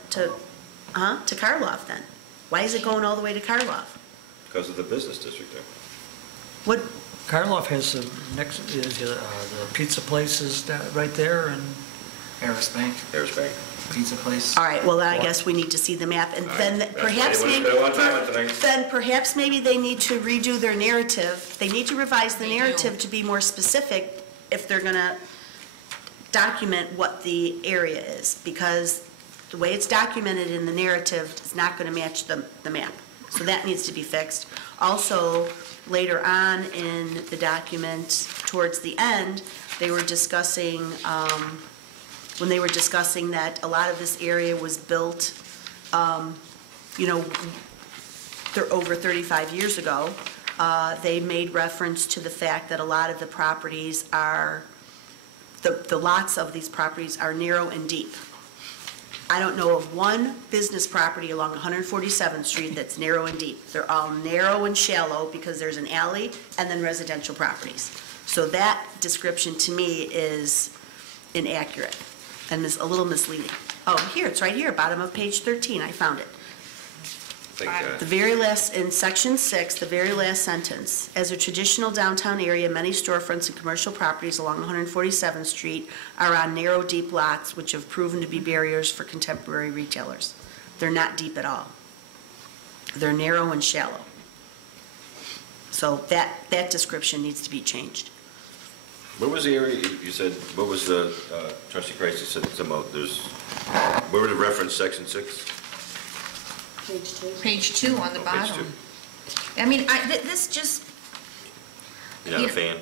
then? Why is it going all the way to Karloff? Because of the business district there. What, Karloff has the the pizza places right there, and Harris Bank, Harris Bank. pizza place. all right, well, then I guess we need to see the map, and All then right. perhaps That's why maybe, they wanna spend a lot of time on tonight. then perhaps maybe they need to redo their narrative. They need to revise the They do. narrative to be more specific if they're gonna document what the area is, because the way it's documented in the narrative is not gonna match the map. So that needs to be fixed. Also, later on in the document, towards the end, they were discussing, when they were discussing that a lot of this area was built, over 35 years ago, they made reference to the fact that a lot of the properties are, the lots of these properties are narrow and deep. I don't know of one business property along 147th Street that's narrow and deep. They're all narrow and shallow because there's an alley and then residential properties. So that description to me is inaccurate and is a little misleading. Oh, here, it's right here, bottom of page 13, I found it. Thank God. The very last, in section 6, the very last sentence, as a traditional downtown area, many storefronts and commercial properties along 147th Street are on narrow, deep lots which have proven to be barriers for contemporary retailers. They're not deep at all. They're narrow and shallow. So that description needs to be changed. Where was the area, you said, what was the, trustee Christ, you said something about, where would it reference section 6? Page 2. Page 2 on the Oh, page bottom. I mean, this just, You're not a Yeah. fan?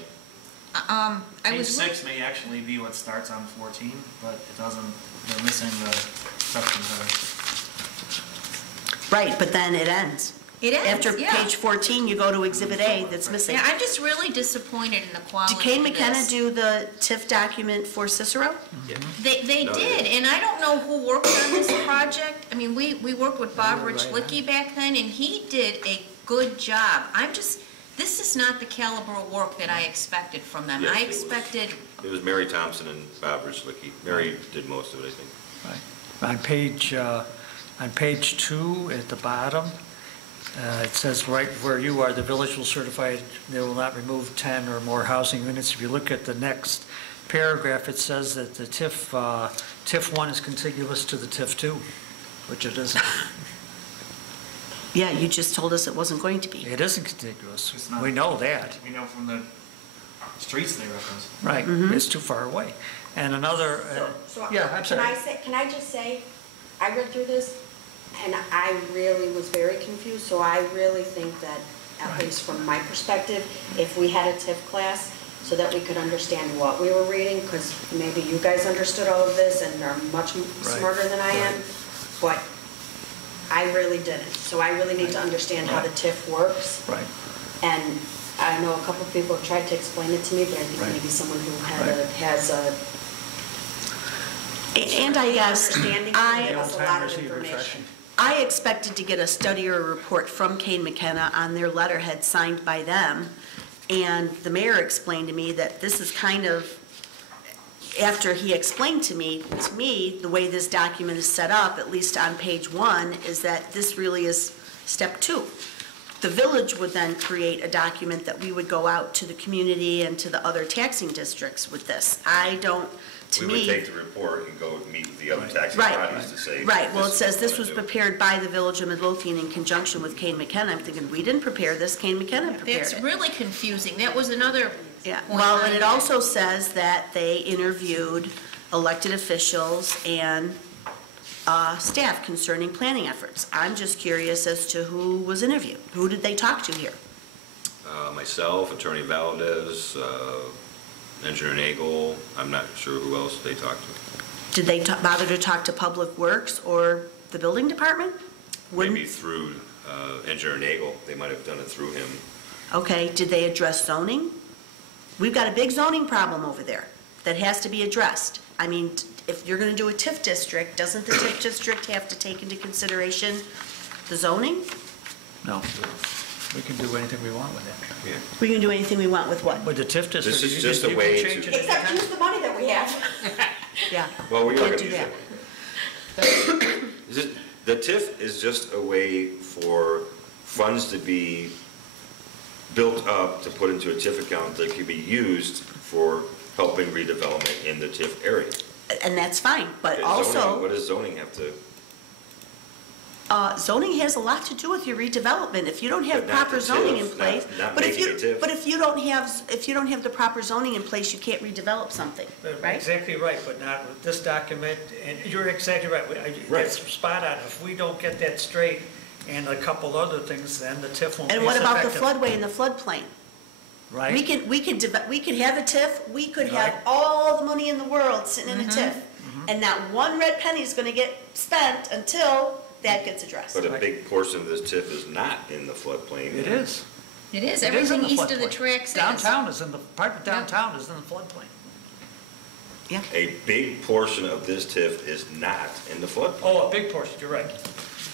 I Page was. 6 may actually be what starts on 14, but it doesn't, they're missing the section there. Right, but then it ends. It is, After yeah. page 14, you go to Exhibit A that's missing. Yeah, I'm just really disappointed in the quality Did of Kane this. McKenna do the TIF document for Cicero? They No, did, they- and I don't know who worked on this project. I mean, we worked with Bob Richlicki back then, and he did a good job. This is not the caliber of work that I expected from them. Yes, I it was. expected, It was Mary Thompson and Bob Richlicki. Mary did most of it, I think. On page 2 at the bottom, it says right where you are, the village will certify they will not remove 10 or more housing units. If you look at the next paragraph, it says that the TIF 1 is contiguous to the TIF 2, which it isn't. Yeah, you just told us it wasn't going to be. It isn't contiguous. It's not. We know that. We know from the streets they reference. Right, it's too far away. And another, So, yeah, I'm sorry. Can I just say, I read through this, and I really was very confused, so I really think that, at least from my perspective, if we had a TIF class, so that we could understand what we were reading, because maybe you guys understood all of this and are much smarter than I am, but I really didn't. So I really need to understand how the TIF works. Right. And I know a couple of people have tried to explain it to me, but I think maybe someone who has a And I guess, understanding I, gives us a lot of information. I expected to get a study or a report from Kane McKenna on their letterhead signed by them. And the mayor explained to me that this is kind of, after he explained to me, the way this document is set up, at least on page 1, is that this really is step 2. The village would then create a document that we would go out to the community and to the other taxing districts with this. To We me. would take the report and go meet with the other taxing Right. bodies to say. Right, well, it says is this what was we wanna do. prepared by the Village of Midlothian in conjunction with Kane McKenna. I'm thinking, we didn't prepare this, Kane McKenna prepared that's it. really confusing. That was another Yeah, point well, I and it had. also says that they interviewed elected officials and staff concerning planning efforts. I'm just curious as to who was interviewed. Who did they talk to here? Myself, Attorney Valdez, Engineer Nagel, I'm not sure who else they talked to. Did they bother to talk to Public Works or the building department? Maybe through Engineer Nagel, they might have done it through him. Okay, did they address zoning? We've got a big zoning problem over there that has to be addressed. I mean, if you're gonna do a TIF district, doesn't the TIF district have to take into consideration the zoning? No. We can do anything we want with it. Yeah. We can do anything we want with what? With the TIF district. This is you just can- a you can way change to- it Except anytime. use the money that we have. Yeah. Well, we are Can't gonna do use it. The TIF is just a way for funds to be built up to put into a TIF account that can be used for helping redevelopment in the TIF area. And that's fine, but Okay, also, what does zoning have to? zoning has a lot to do with your redevelopment. If you don't have But not proper the zoning TIF, in place. not But if making you, a TIF. but if you don't have the proper zoning in place, you can't redevelop something, right? Exactly right, but not with this document, and you're exactly right. That's spot on. If we don't get that straight and a couple other things, then the TIF won't be as And what about the effective. floodway and the floodplain? Right? We could have a TIF, we could have Right. all the money in the world sitting in a TIF. Mm-hmm. And not one red penny is gonna get spent until that gets addressed. But a big portion of this TIF is not in the floodplain. It is. It is, It is in everything the east of the floodplain. tracks is. Downtown is in the, part of downtown is in the floodplain. A big portion of this TIF is not in the floodplain. Oh, a big portion, you're right.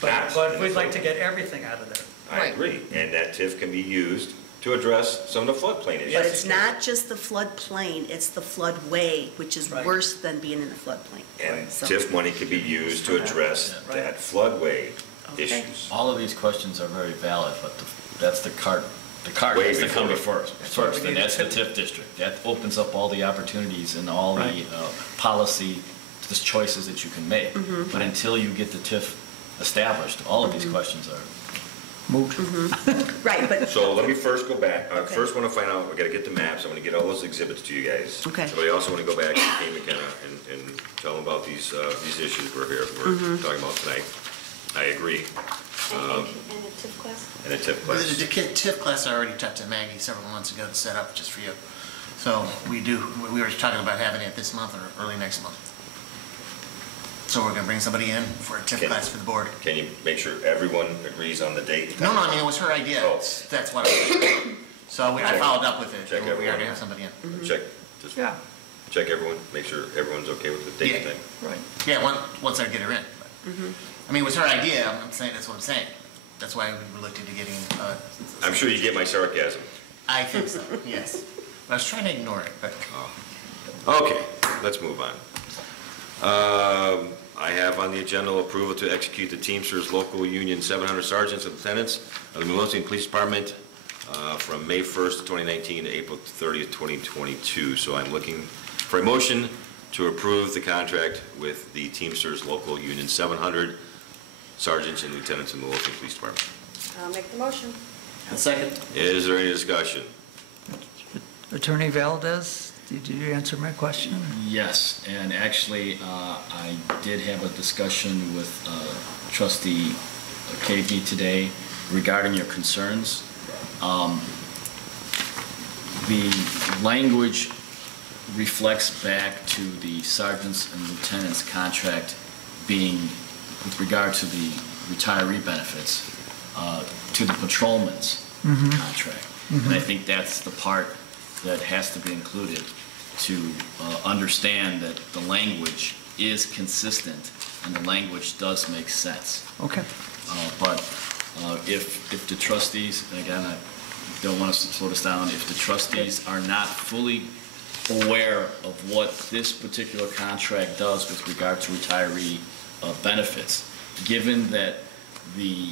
Not But in we'd the like to floodplain. get everything out of there. I Right. agree, and that TIF can be used to address some of the floodplain issues. But it's not just the floodplain, it's the floodway, which is Right. worse than being in the floodplain. And So- TIF money can be used to address Right. that floodway Okay. issues. All of these questions are very valid, but that's the cart Way has to come before. before first, we and need that's a the TIF. TIF district. That opens up all the opportunities and all the Right. policy, just choices that you can make. But until you get the TIF established, all of these questions are Moot. Right, but, So let me first go back. I Okay. first want to find out, we got to get the maps, I'm going to get all those exhibits to you guys. Okay. But I also want to go back to Kane McKenna and tell them about these issues we're talking about tonight. I agree. And the TIF class? And a TIF Well, class. the TIF class, I already talked to Maggie several months ago to set up just for you. So we were talking about having it this month or early next month. So we're gonna bring somebody in for a TIF Okay. class for the board? Can you make sure everyone agrees on the date? No, I mean, it was her idea. Oh. That's what I Check. followed up with it. Check We already everyone. have somebody in. Check, just Yeah, check everyone, make sure everyone's okay with the date Yeah. thing. right. Yeah, once I get her in. I mean, it was her idea, I'm saying, that's what I'm saying. That's why we looked into getting, I'm sure you get my sarcasm. I think so, yes. I was trying to ignore it, but. Okay, let's move on. I have on the agenda approval to execute the Teamsters Local Union 700 Sergeants and Lieutenants of the Midlothian Police Department from May 1st, 2019 to April 30th, 2022. So I'm looking for a motion to approve the contract with the Teamsters Local Union 700 Sergeants and Lieutenants in the Midlothian Police Department. I'll make the motion. Second. Is there any discussion? Attorney Valdez, did you answer my question? Yes, and actually, I did have a discussion with trustee KB today regarding your concerns. The language reflects back to the sergeants and lieutenants contract being, with regard to the retiree benefits, to the patrolman's contract. And I think that's the part that has to be included to understand that the language is consistent and the language does make sense. Okay. But if the trustees, and again, I don't want us to slow this down, if the trustees are not fully aware of what this particular contract does with regard to retiree benefits, given that the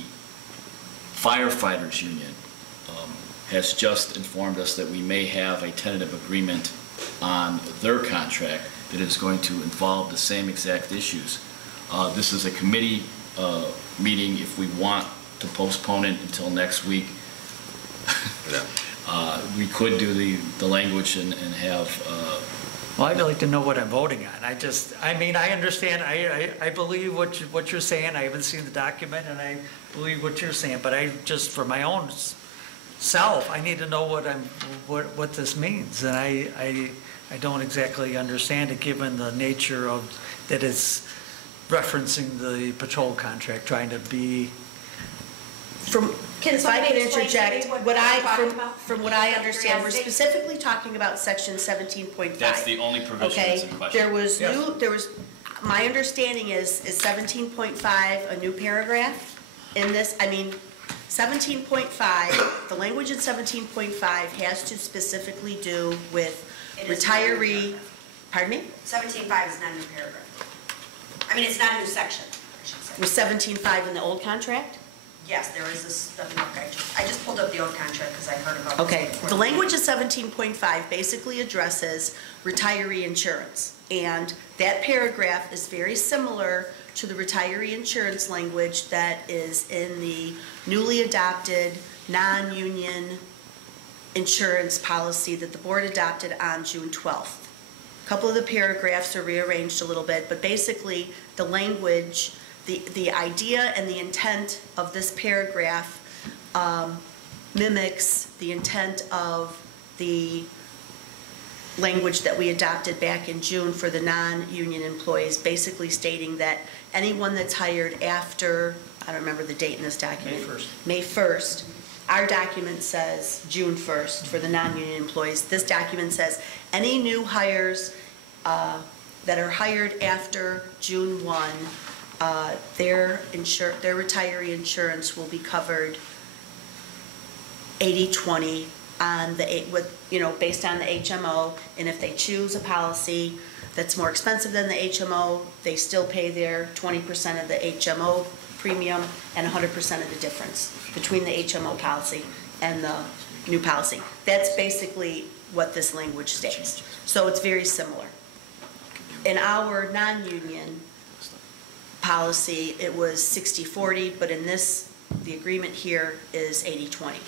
firefighters union has just informed us that we may have a tentative agreement on their contract that is going to involve the same exact issues. This is a committee meeting. If we want to postpone it until next week, we could do the language and have. Well, I'd like to know what I'm voting on. I understand, I believe what you're saying. I haven't seen the document, and I believe what you're saying, but for my own self, I need to know what this means, and I don't exactly understand it, given the nature of, that it's referencing the patrol contract, trying to be. If I can interject, what we're talking about? from what I understand, we're specifically talking about section 17.5. That's the only provision that's in question. There was, my understanding is 17.5 a new paragraph in this, 17.5, the language in 17.5 has to specifically do with It is not a new retiree, paragraph. pardon me? 17.5 is not a new paragraph. It's not a new section, I should say. Was 17.5 in the old contract? Yes, there is this, okay, I just pulled up the old contract because I heard about this Okay, before. the language of 17.5 basically addresses retiree insurance. And that paragraph is very similar to the retiree insurance language that is in the newly adopted non-union insurance policy that the board adopted on June 12th. A couple of the paragraphs are rearranged a little bit, but basically the language, the idea and the intent of this paragraph mimics the intent of the language that we adopted back in June for the non-union employees, basically stating that anyone that's hired after, I don't remember the date in this document. May 1st. Our document says June 1st for the non-union employees. This document says any new hires that are hired after June 1, their retiree insurance will be covered 80/20 on based on the HMO, and if they choose a policy that's more expensive than the HMO, they still pay their 20% of the HMO premium and 100% of the difference between the HMO policy and the new policy. That's basically what this language states. So it's very similar. In our non-union policy, it was 60/40, but in this, the agreement here is 80/20.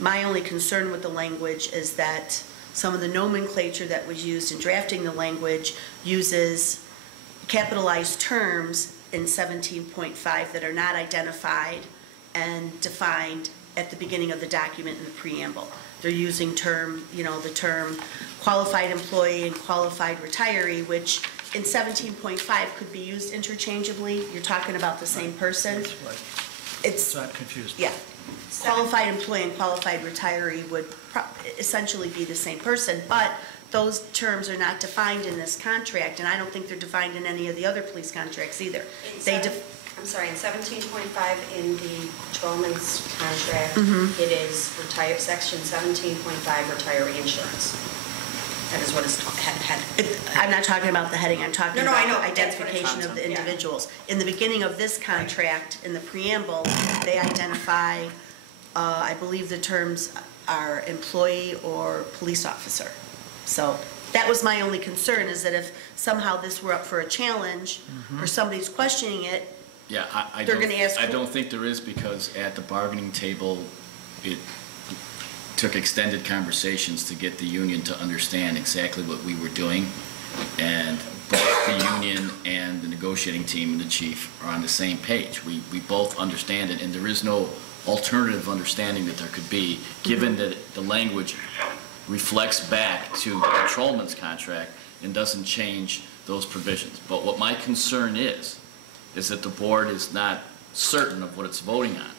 My only concern with the language is that some of the nomenclature that was used in drafting the language uses capitalized terms in 17.5 that are not identified and defined at the beginning of the document in the preamble. They're using the term qualified employee and qualified retiree, which in 17.5 could be used interchangeably. You're talking about the same person. That's right. It's, So I'm confused. yeah. Qualified employee and qualified retiree would essentially be the same person, but those terms are not defined in this contract, and I don't think they're defined in any of the other police contracts either. I'm sorry, in 17.5 in the patrolman's contract, Mm-hmm. it is section 17.5 retiree insurance. That is what it's headed. I'm not talking about the heading, I'm talking No, I about know, the that's what it's identification of the on, yeah. individuals. In the beginning of this contract, in the preamble, they identify, I believe the terms are employee or police officer. So that was my only concern, is that if somehow this were up for a challenge, or somebody's questioning it, Yeah, I They're don't, gonna ask I for- don't think there is, because at the bargaining table, it took extended conversations to get the union to understand exactly what we were doing. And both the union and the negotiating team and the chief are on the same page. We both understand it, and there is no alternative understanding that there could be, given that the language reflects back to the patrolman's contract and doesn't change those provisions. But what my concern is that the board is not certain of what it's voting on.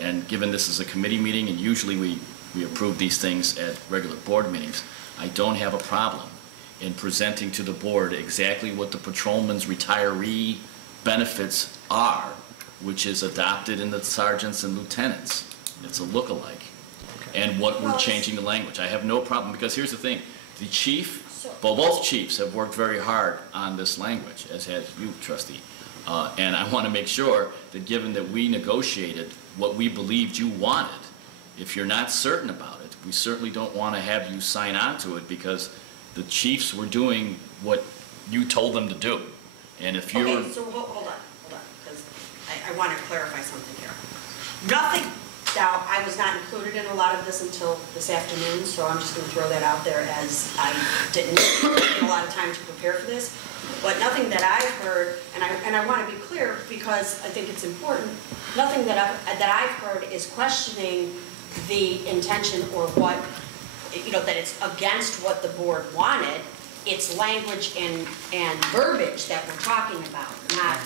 And given this is a committee meeting, and usually we approve these things at regular board meetings, I don't have a problem in presenting to the board exactly what the patrolman's retiree benefits are, which is adopted in the sergeants and lieutenants. It's a look-alike. And what we're changing the language. I have no problem, because here's the thing, the chief, well, both chiefs have worked very hard on this language, as has you, trustee. And I want to make sure that, given that we negotiated what we believed you wanted, if you're not certain about it, we certainly don't want to have you sign on to it, because the chiefs were doing what you told them to do. And if you're... Okay, so hold on, because I want to clarify something here. Nothing, now, I was not included in a lot of this until this afternoon, so I'm just going to throw that out there, as I didn't take a lot of time to prepare for this. But nothing that I've heard, and I want to be clear because I think it's important, nothing that I've heard is questioning the intention or what, that it's against what the board wanted. It's language and verbiage that we're talking about, not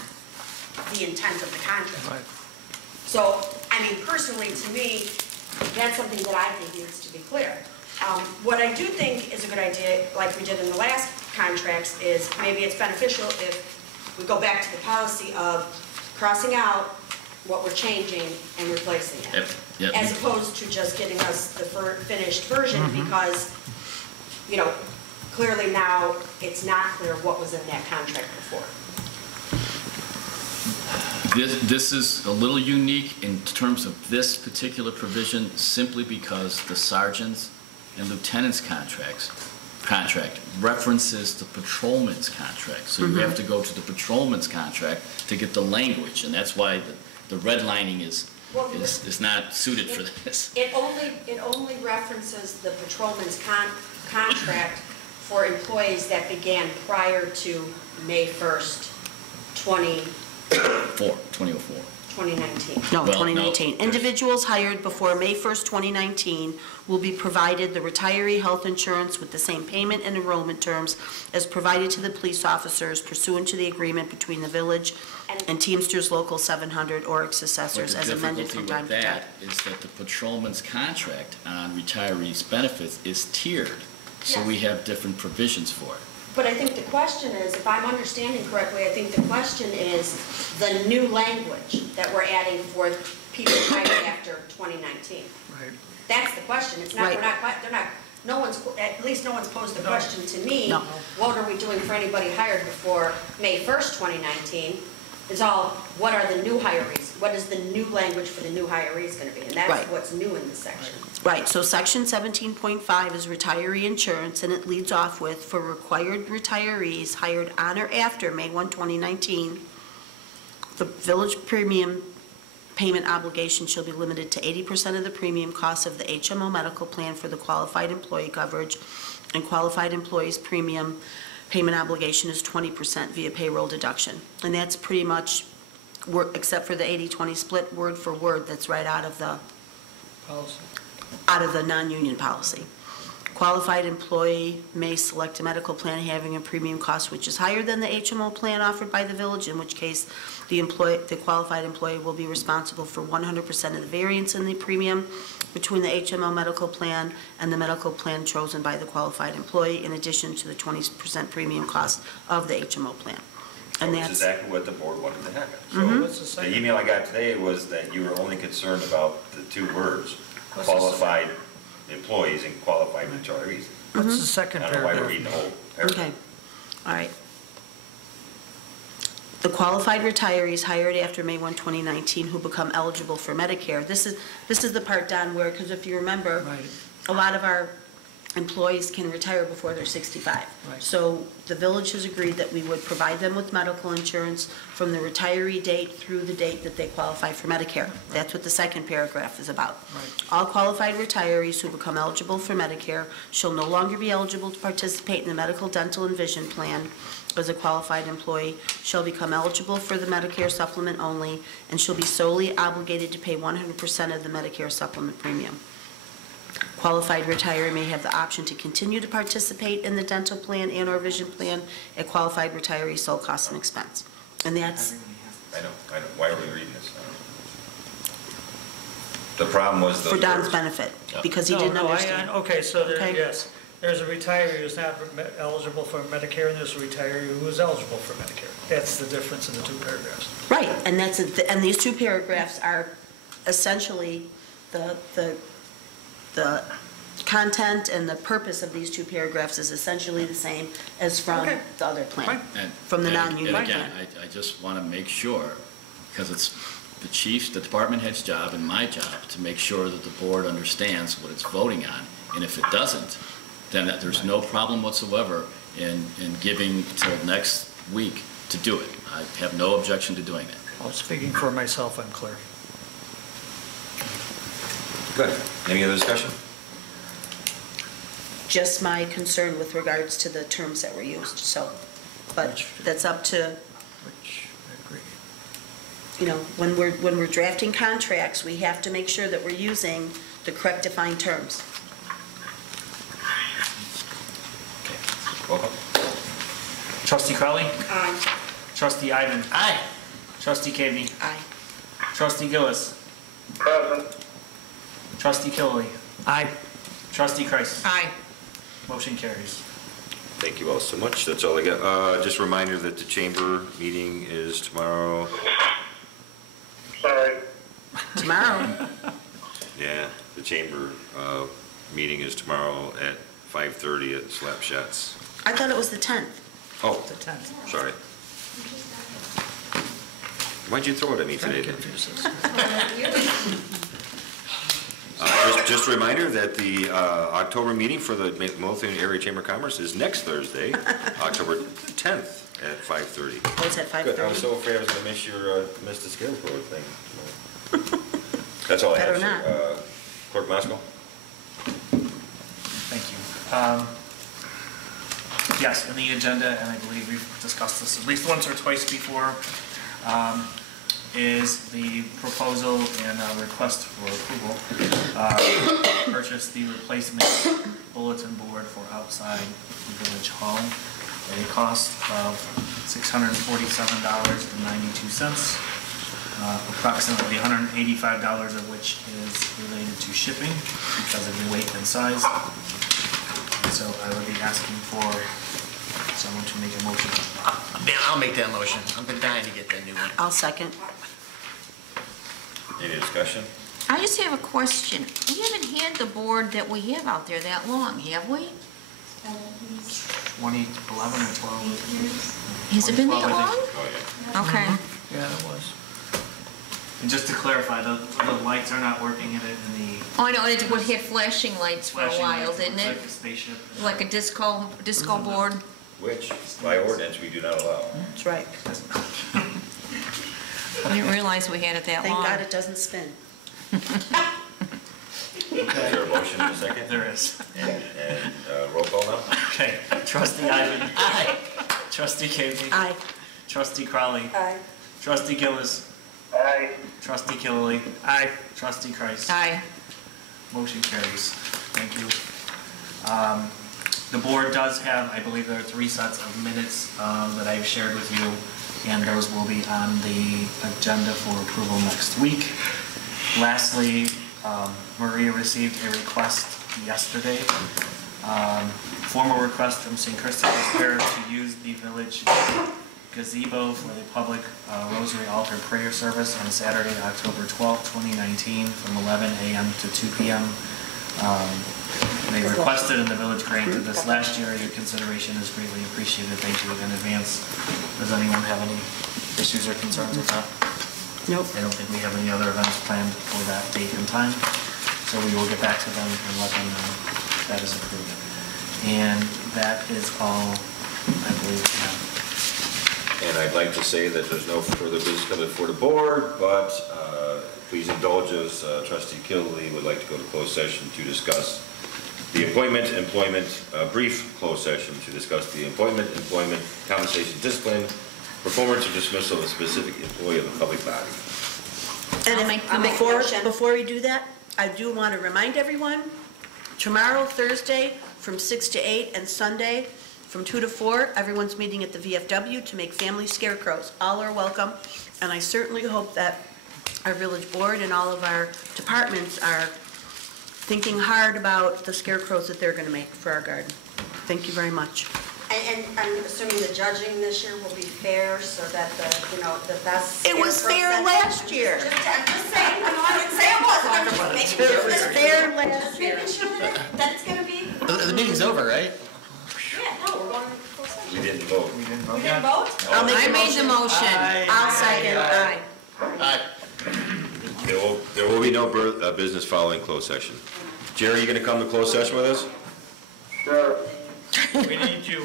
the intent of the contract. Right. So, I mean, personally, to me, that's something that I think needs to be clear. What I do think is a good idea, like we did in the last contracts, is maybe it's beneficial if we go back to the policy of crossing out what we're changing and replacing it. Yep. As opposed to just getting us the finished version, because, clearly now it's not clear what was in that contract before. This is a little unique in terms of this particular provision, simply because the sergeants and lieutenants contract references the patrolman's contract. So you have to go to the patrolman's contract to get the language, and that's why the redlining is not suited for this. It only references the patrolman's contract for employees that began prior to May 1st, 2004. 2019. No, Well, 2019. no, Individuals hired before May 1st, 2019 will be provided the retiree health insurance with the same payment and enrollment terms as provided to the police officers pursuant to the agreement between the village and Teamsters Local 700 or its successors as amended from time to time. But the difficulty with that is that the patrolman's contract on retirees' benefits is tiered, so we have different provisions for it. But I think the question is, if I'm understanding correctly, I think the question is the new language that we're adding for people hired after 2019. Right. That's the question. It's not, Right. no one's posed the question to me. No. What are we doing for anybody hired before May 1st, 2019? It's all, what are the new hirees? What is the new language for the new hirees going to be? And that's Right. what's new in this section. Right, so section 17.5 is retiree insurance, and it leads off with, for required retirees hired on or after May 1, 2019, the village premium payment obligation shall be limited to 80% of the premium cost of the HMO medical plan for the qualified employee coverage, and qualified employees' premium payment obligation is 20% via payroll deduction. And that's pretty much, except for the 80-20 split, word for word, that's right out of the Policy. non-union policy. qualified employee may select a medical plan having a premium cost which is higher than the HMO plan offered by the village, in which case the qualified employee will be responsible for 100% of the variance in the premium between the HMO medical plan and the medical plan chosen by the qualified employee, in addition to the 20% premium cost of the HMO plan. And Which is that's, exactly what the board wanted to happen. What's the So the second? email I got today was that you were only concerned about the two words, What's the qualified employees and qualified retirees. What's the second I don't know why we're paragraph? reading the whole paragraph. okay, all right. The qualified retirees hired after May 1, 2019 who become eligible for Medicare. This is the part, Don, where, because if you remember, Right. a lot of our employees can retire before they're 65. Right. So the village has agreed that we would provide them with medical insurance from the retiree date through the date that they qualify for Medicare. That's what the second paragraph is about. Right. All qualified retirees who become eligible for Medicare shall no longer be eligible to participate in the medical, dental, and vision plan as a qualified employee, shall become eligible for the Medicare supplement only, and shall be solely obligated to pay 100% of the Medicare supplement premium. Qualified retiree may have the option to continue to participate in the dental plan and/or vision plan at qualified retiree sole cost and expense. And that's, I know. Why are we reading this? The problem was those for Don's words. benefit, Yeah. because he didn't understand. Okay, so there, Okay. yes, there's a retiree who's not eligible for Medicare, and there's a retiree who is eligible for Medicare. That's the difference in the two paragraphs. Right, and and these two paragraphs are essentially the content and the purpose of these two paragraphs is essentially the same as from Okay. the other plan, Fine. And- from the and- non-union And again, plan. I just want to make sure, because it's the chief's, the department head's job and my job to make sure that the board understands what it's voting on. And if it doesn't, then there's no problem whatsoever in giving till next week to do it. I have no objection to doing that. Well, speaking for myself, I'm clear. Good. Any other discussion? Just my concern with regards to the terms that were used, so, but that's up to, Which, I agree. you know, when we're drafting contracts, we have to make sure that we're using the correct defined terms. Roll call. Trustee Crowley? Aye. Trustee Ivan? Aye. Trustee Kavney? Aye. Trustee Gillis? Present. Trustee Killily? Aye. Trustee Kreis? Aye. Motion carries. Thank you all so much. That's all I got. Just a reminder that the chamber meeting is tomorrow. Sorry. Tomorrow, Yeah, the chamber meeting is tomorrow at 5:30 at Slapshots. I thought it was the 10th. Oh, The 10th. sorry. Why'd you throw it at me Kind today? of confuses. Just a reminder that the October meeting for the Midlothian Area Chamber of Commerce is next Thursday, October 10th at 5:30. Oh, it's at Good, I was 5:30? so afraid I was gonna miss the Scarecrow thing. That's all I have, Better not. sir. Clerk Masco? Thank you. Yes, in the agenda, and I believe we've discussed this at least once or twice before, is the proposal and request for approval. Purchase the replacement bulletin board for outside Village Hall at a cost of $647.92. Approximately $185 of which is related to shipping because of the weight and size. So I would be asking for someone to make a motion. Man, I'll make that motion. I've been dying to get that new one. I'll second. Any discussion? I just have a question. We haven't had the board that we have out there that long, have we? 2011 or 12? Has it been that 2012, I long? think. Oh, yeah. Okay. Yeah, it was. And just to clarify, the lights are not working in it in the Oh, I know, it would have flashing lights for a flashing while, lights. It didn't looks it? like a spaceship. Like a disco board? Which, by ordinance, we do not allow. That's right. I didn't realize we had it that Thank long. God it doesn't spin. Is there a motion in a second? There is. And roll call now? Okay. Trustee Ivan. Aye. Trustee Kavney. Aye. Trustee Crowley. Aye. Trustee Gillis. Aye. Trustee Killily. Aye. Trustee Kreis. Aye. Motion carries. Thank you. The board does have, I believe there are 3 sets of minutes that I've shared with you, and those will be on the agenda for approval next week. Lastly, Maria received a request yesterday, formal request from St. Christopher's Parish to use the village gazebo for the public Rosary Altar Prayer Service on Saturday, October 12, 2019, from 11 a.m. to 2 p.m. They requested and the village granted this last year. Your consideration is greatly appreciated. Thank you in advance. Does anyone have any issues or concerns with that? Nope. I don't think we have any other events planned for that date and time. So we will get back to them and let them know that is approved. And that is all I believe we have. And I'd like to say that there's no further business coming before the board, but please indulge us. Trustee Killedy would like to go to closed session to discuss the employment, brief closed session to discuss the employment, compensation, discipline, performance, or dismissal of a specific employee of the public body. And before we do that, I do want to remind everyone, tomorrow, Thursday, from 6 to 8, and Sunday, from 2 to 4, everyone's meeting at the VFW to make family scarecrows. All are welcome, and I certainly hope that our village board and all of our departments are thinking hard about the scarecrows that they're going to make for our garden. Thank you very much. And I'm assuming the judging this year will be fair, so that the best. It was fair last year. I'm just saying, I didn't say it wasn't, I'm just making sure It was fair last year. making sure that it's gonna be. The meeting's over, right? Yeah, no, we're going to full session. We didn't vote. We didn't vote? I made the motion. I'll second. Aye. Aye. There will be no business following closed session. Jerry, you going to come to closed session with us? Sure. We need you.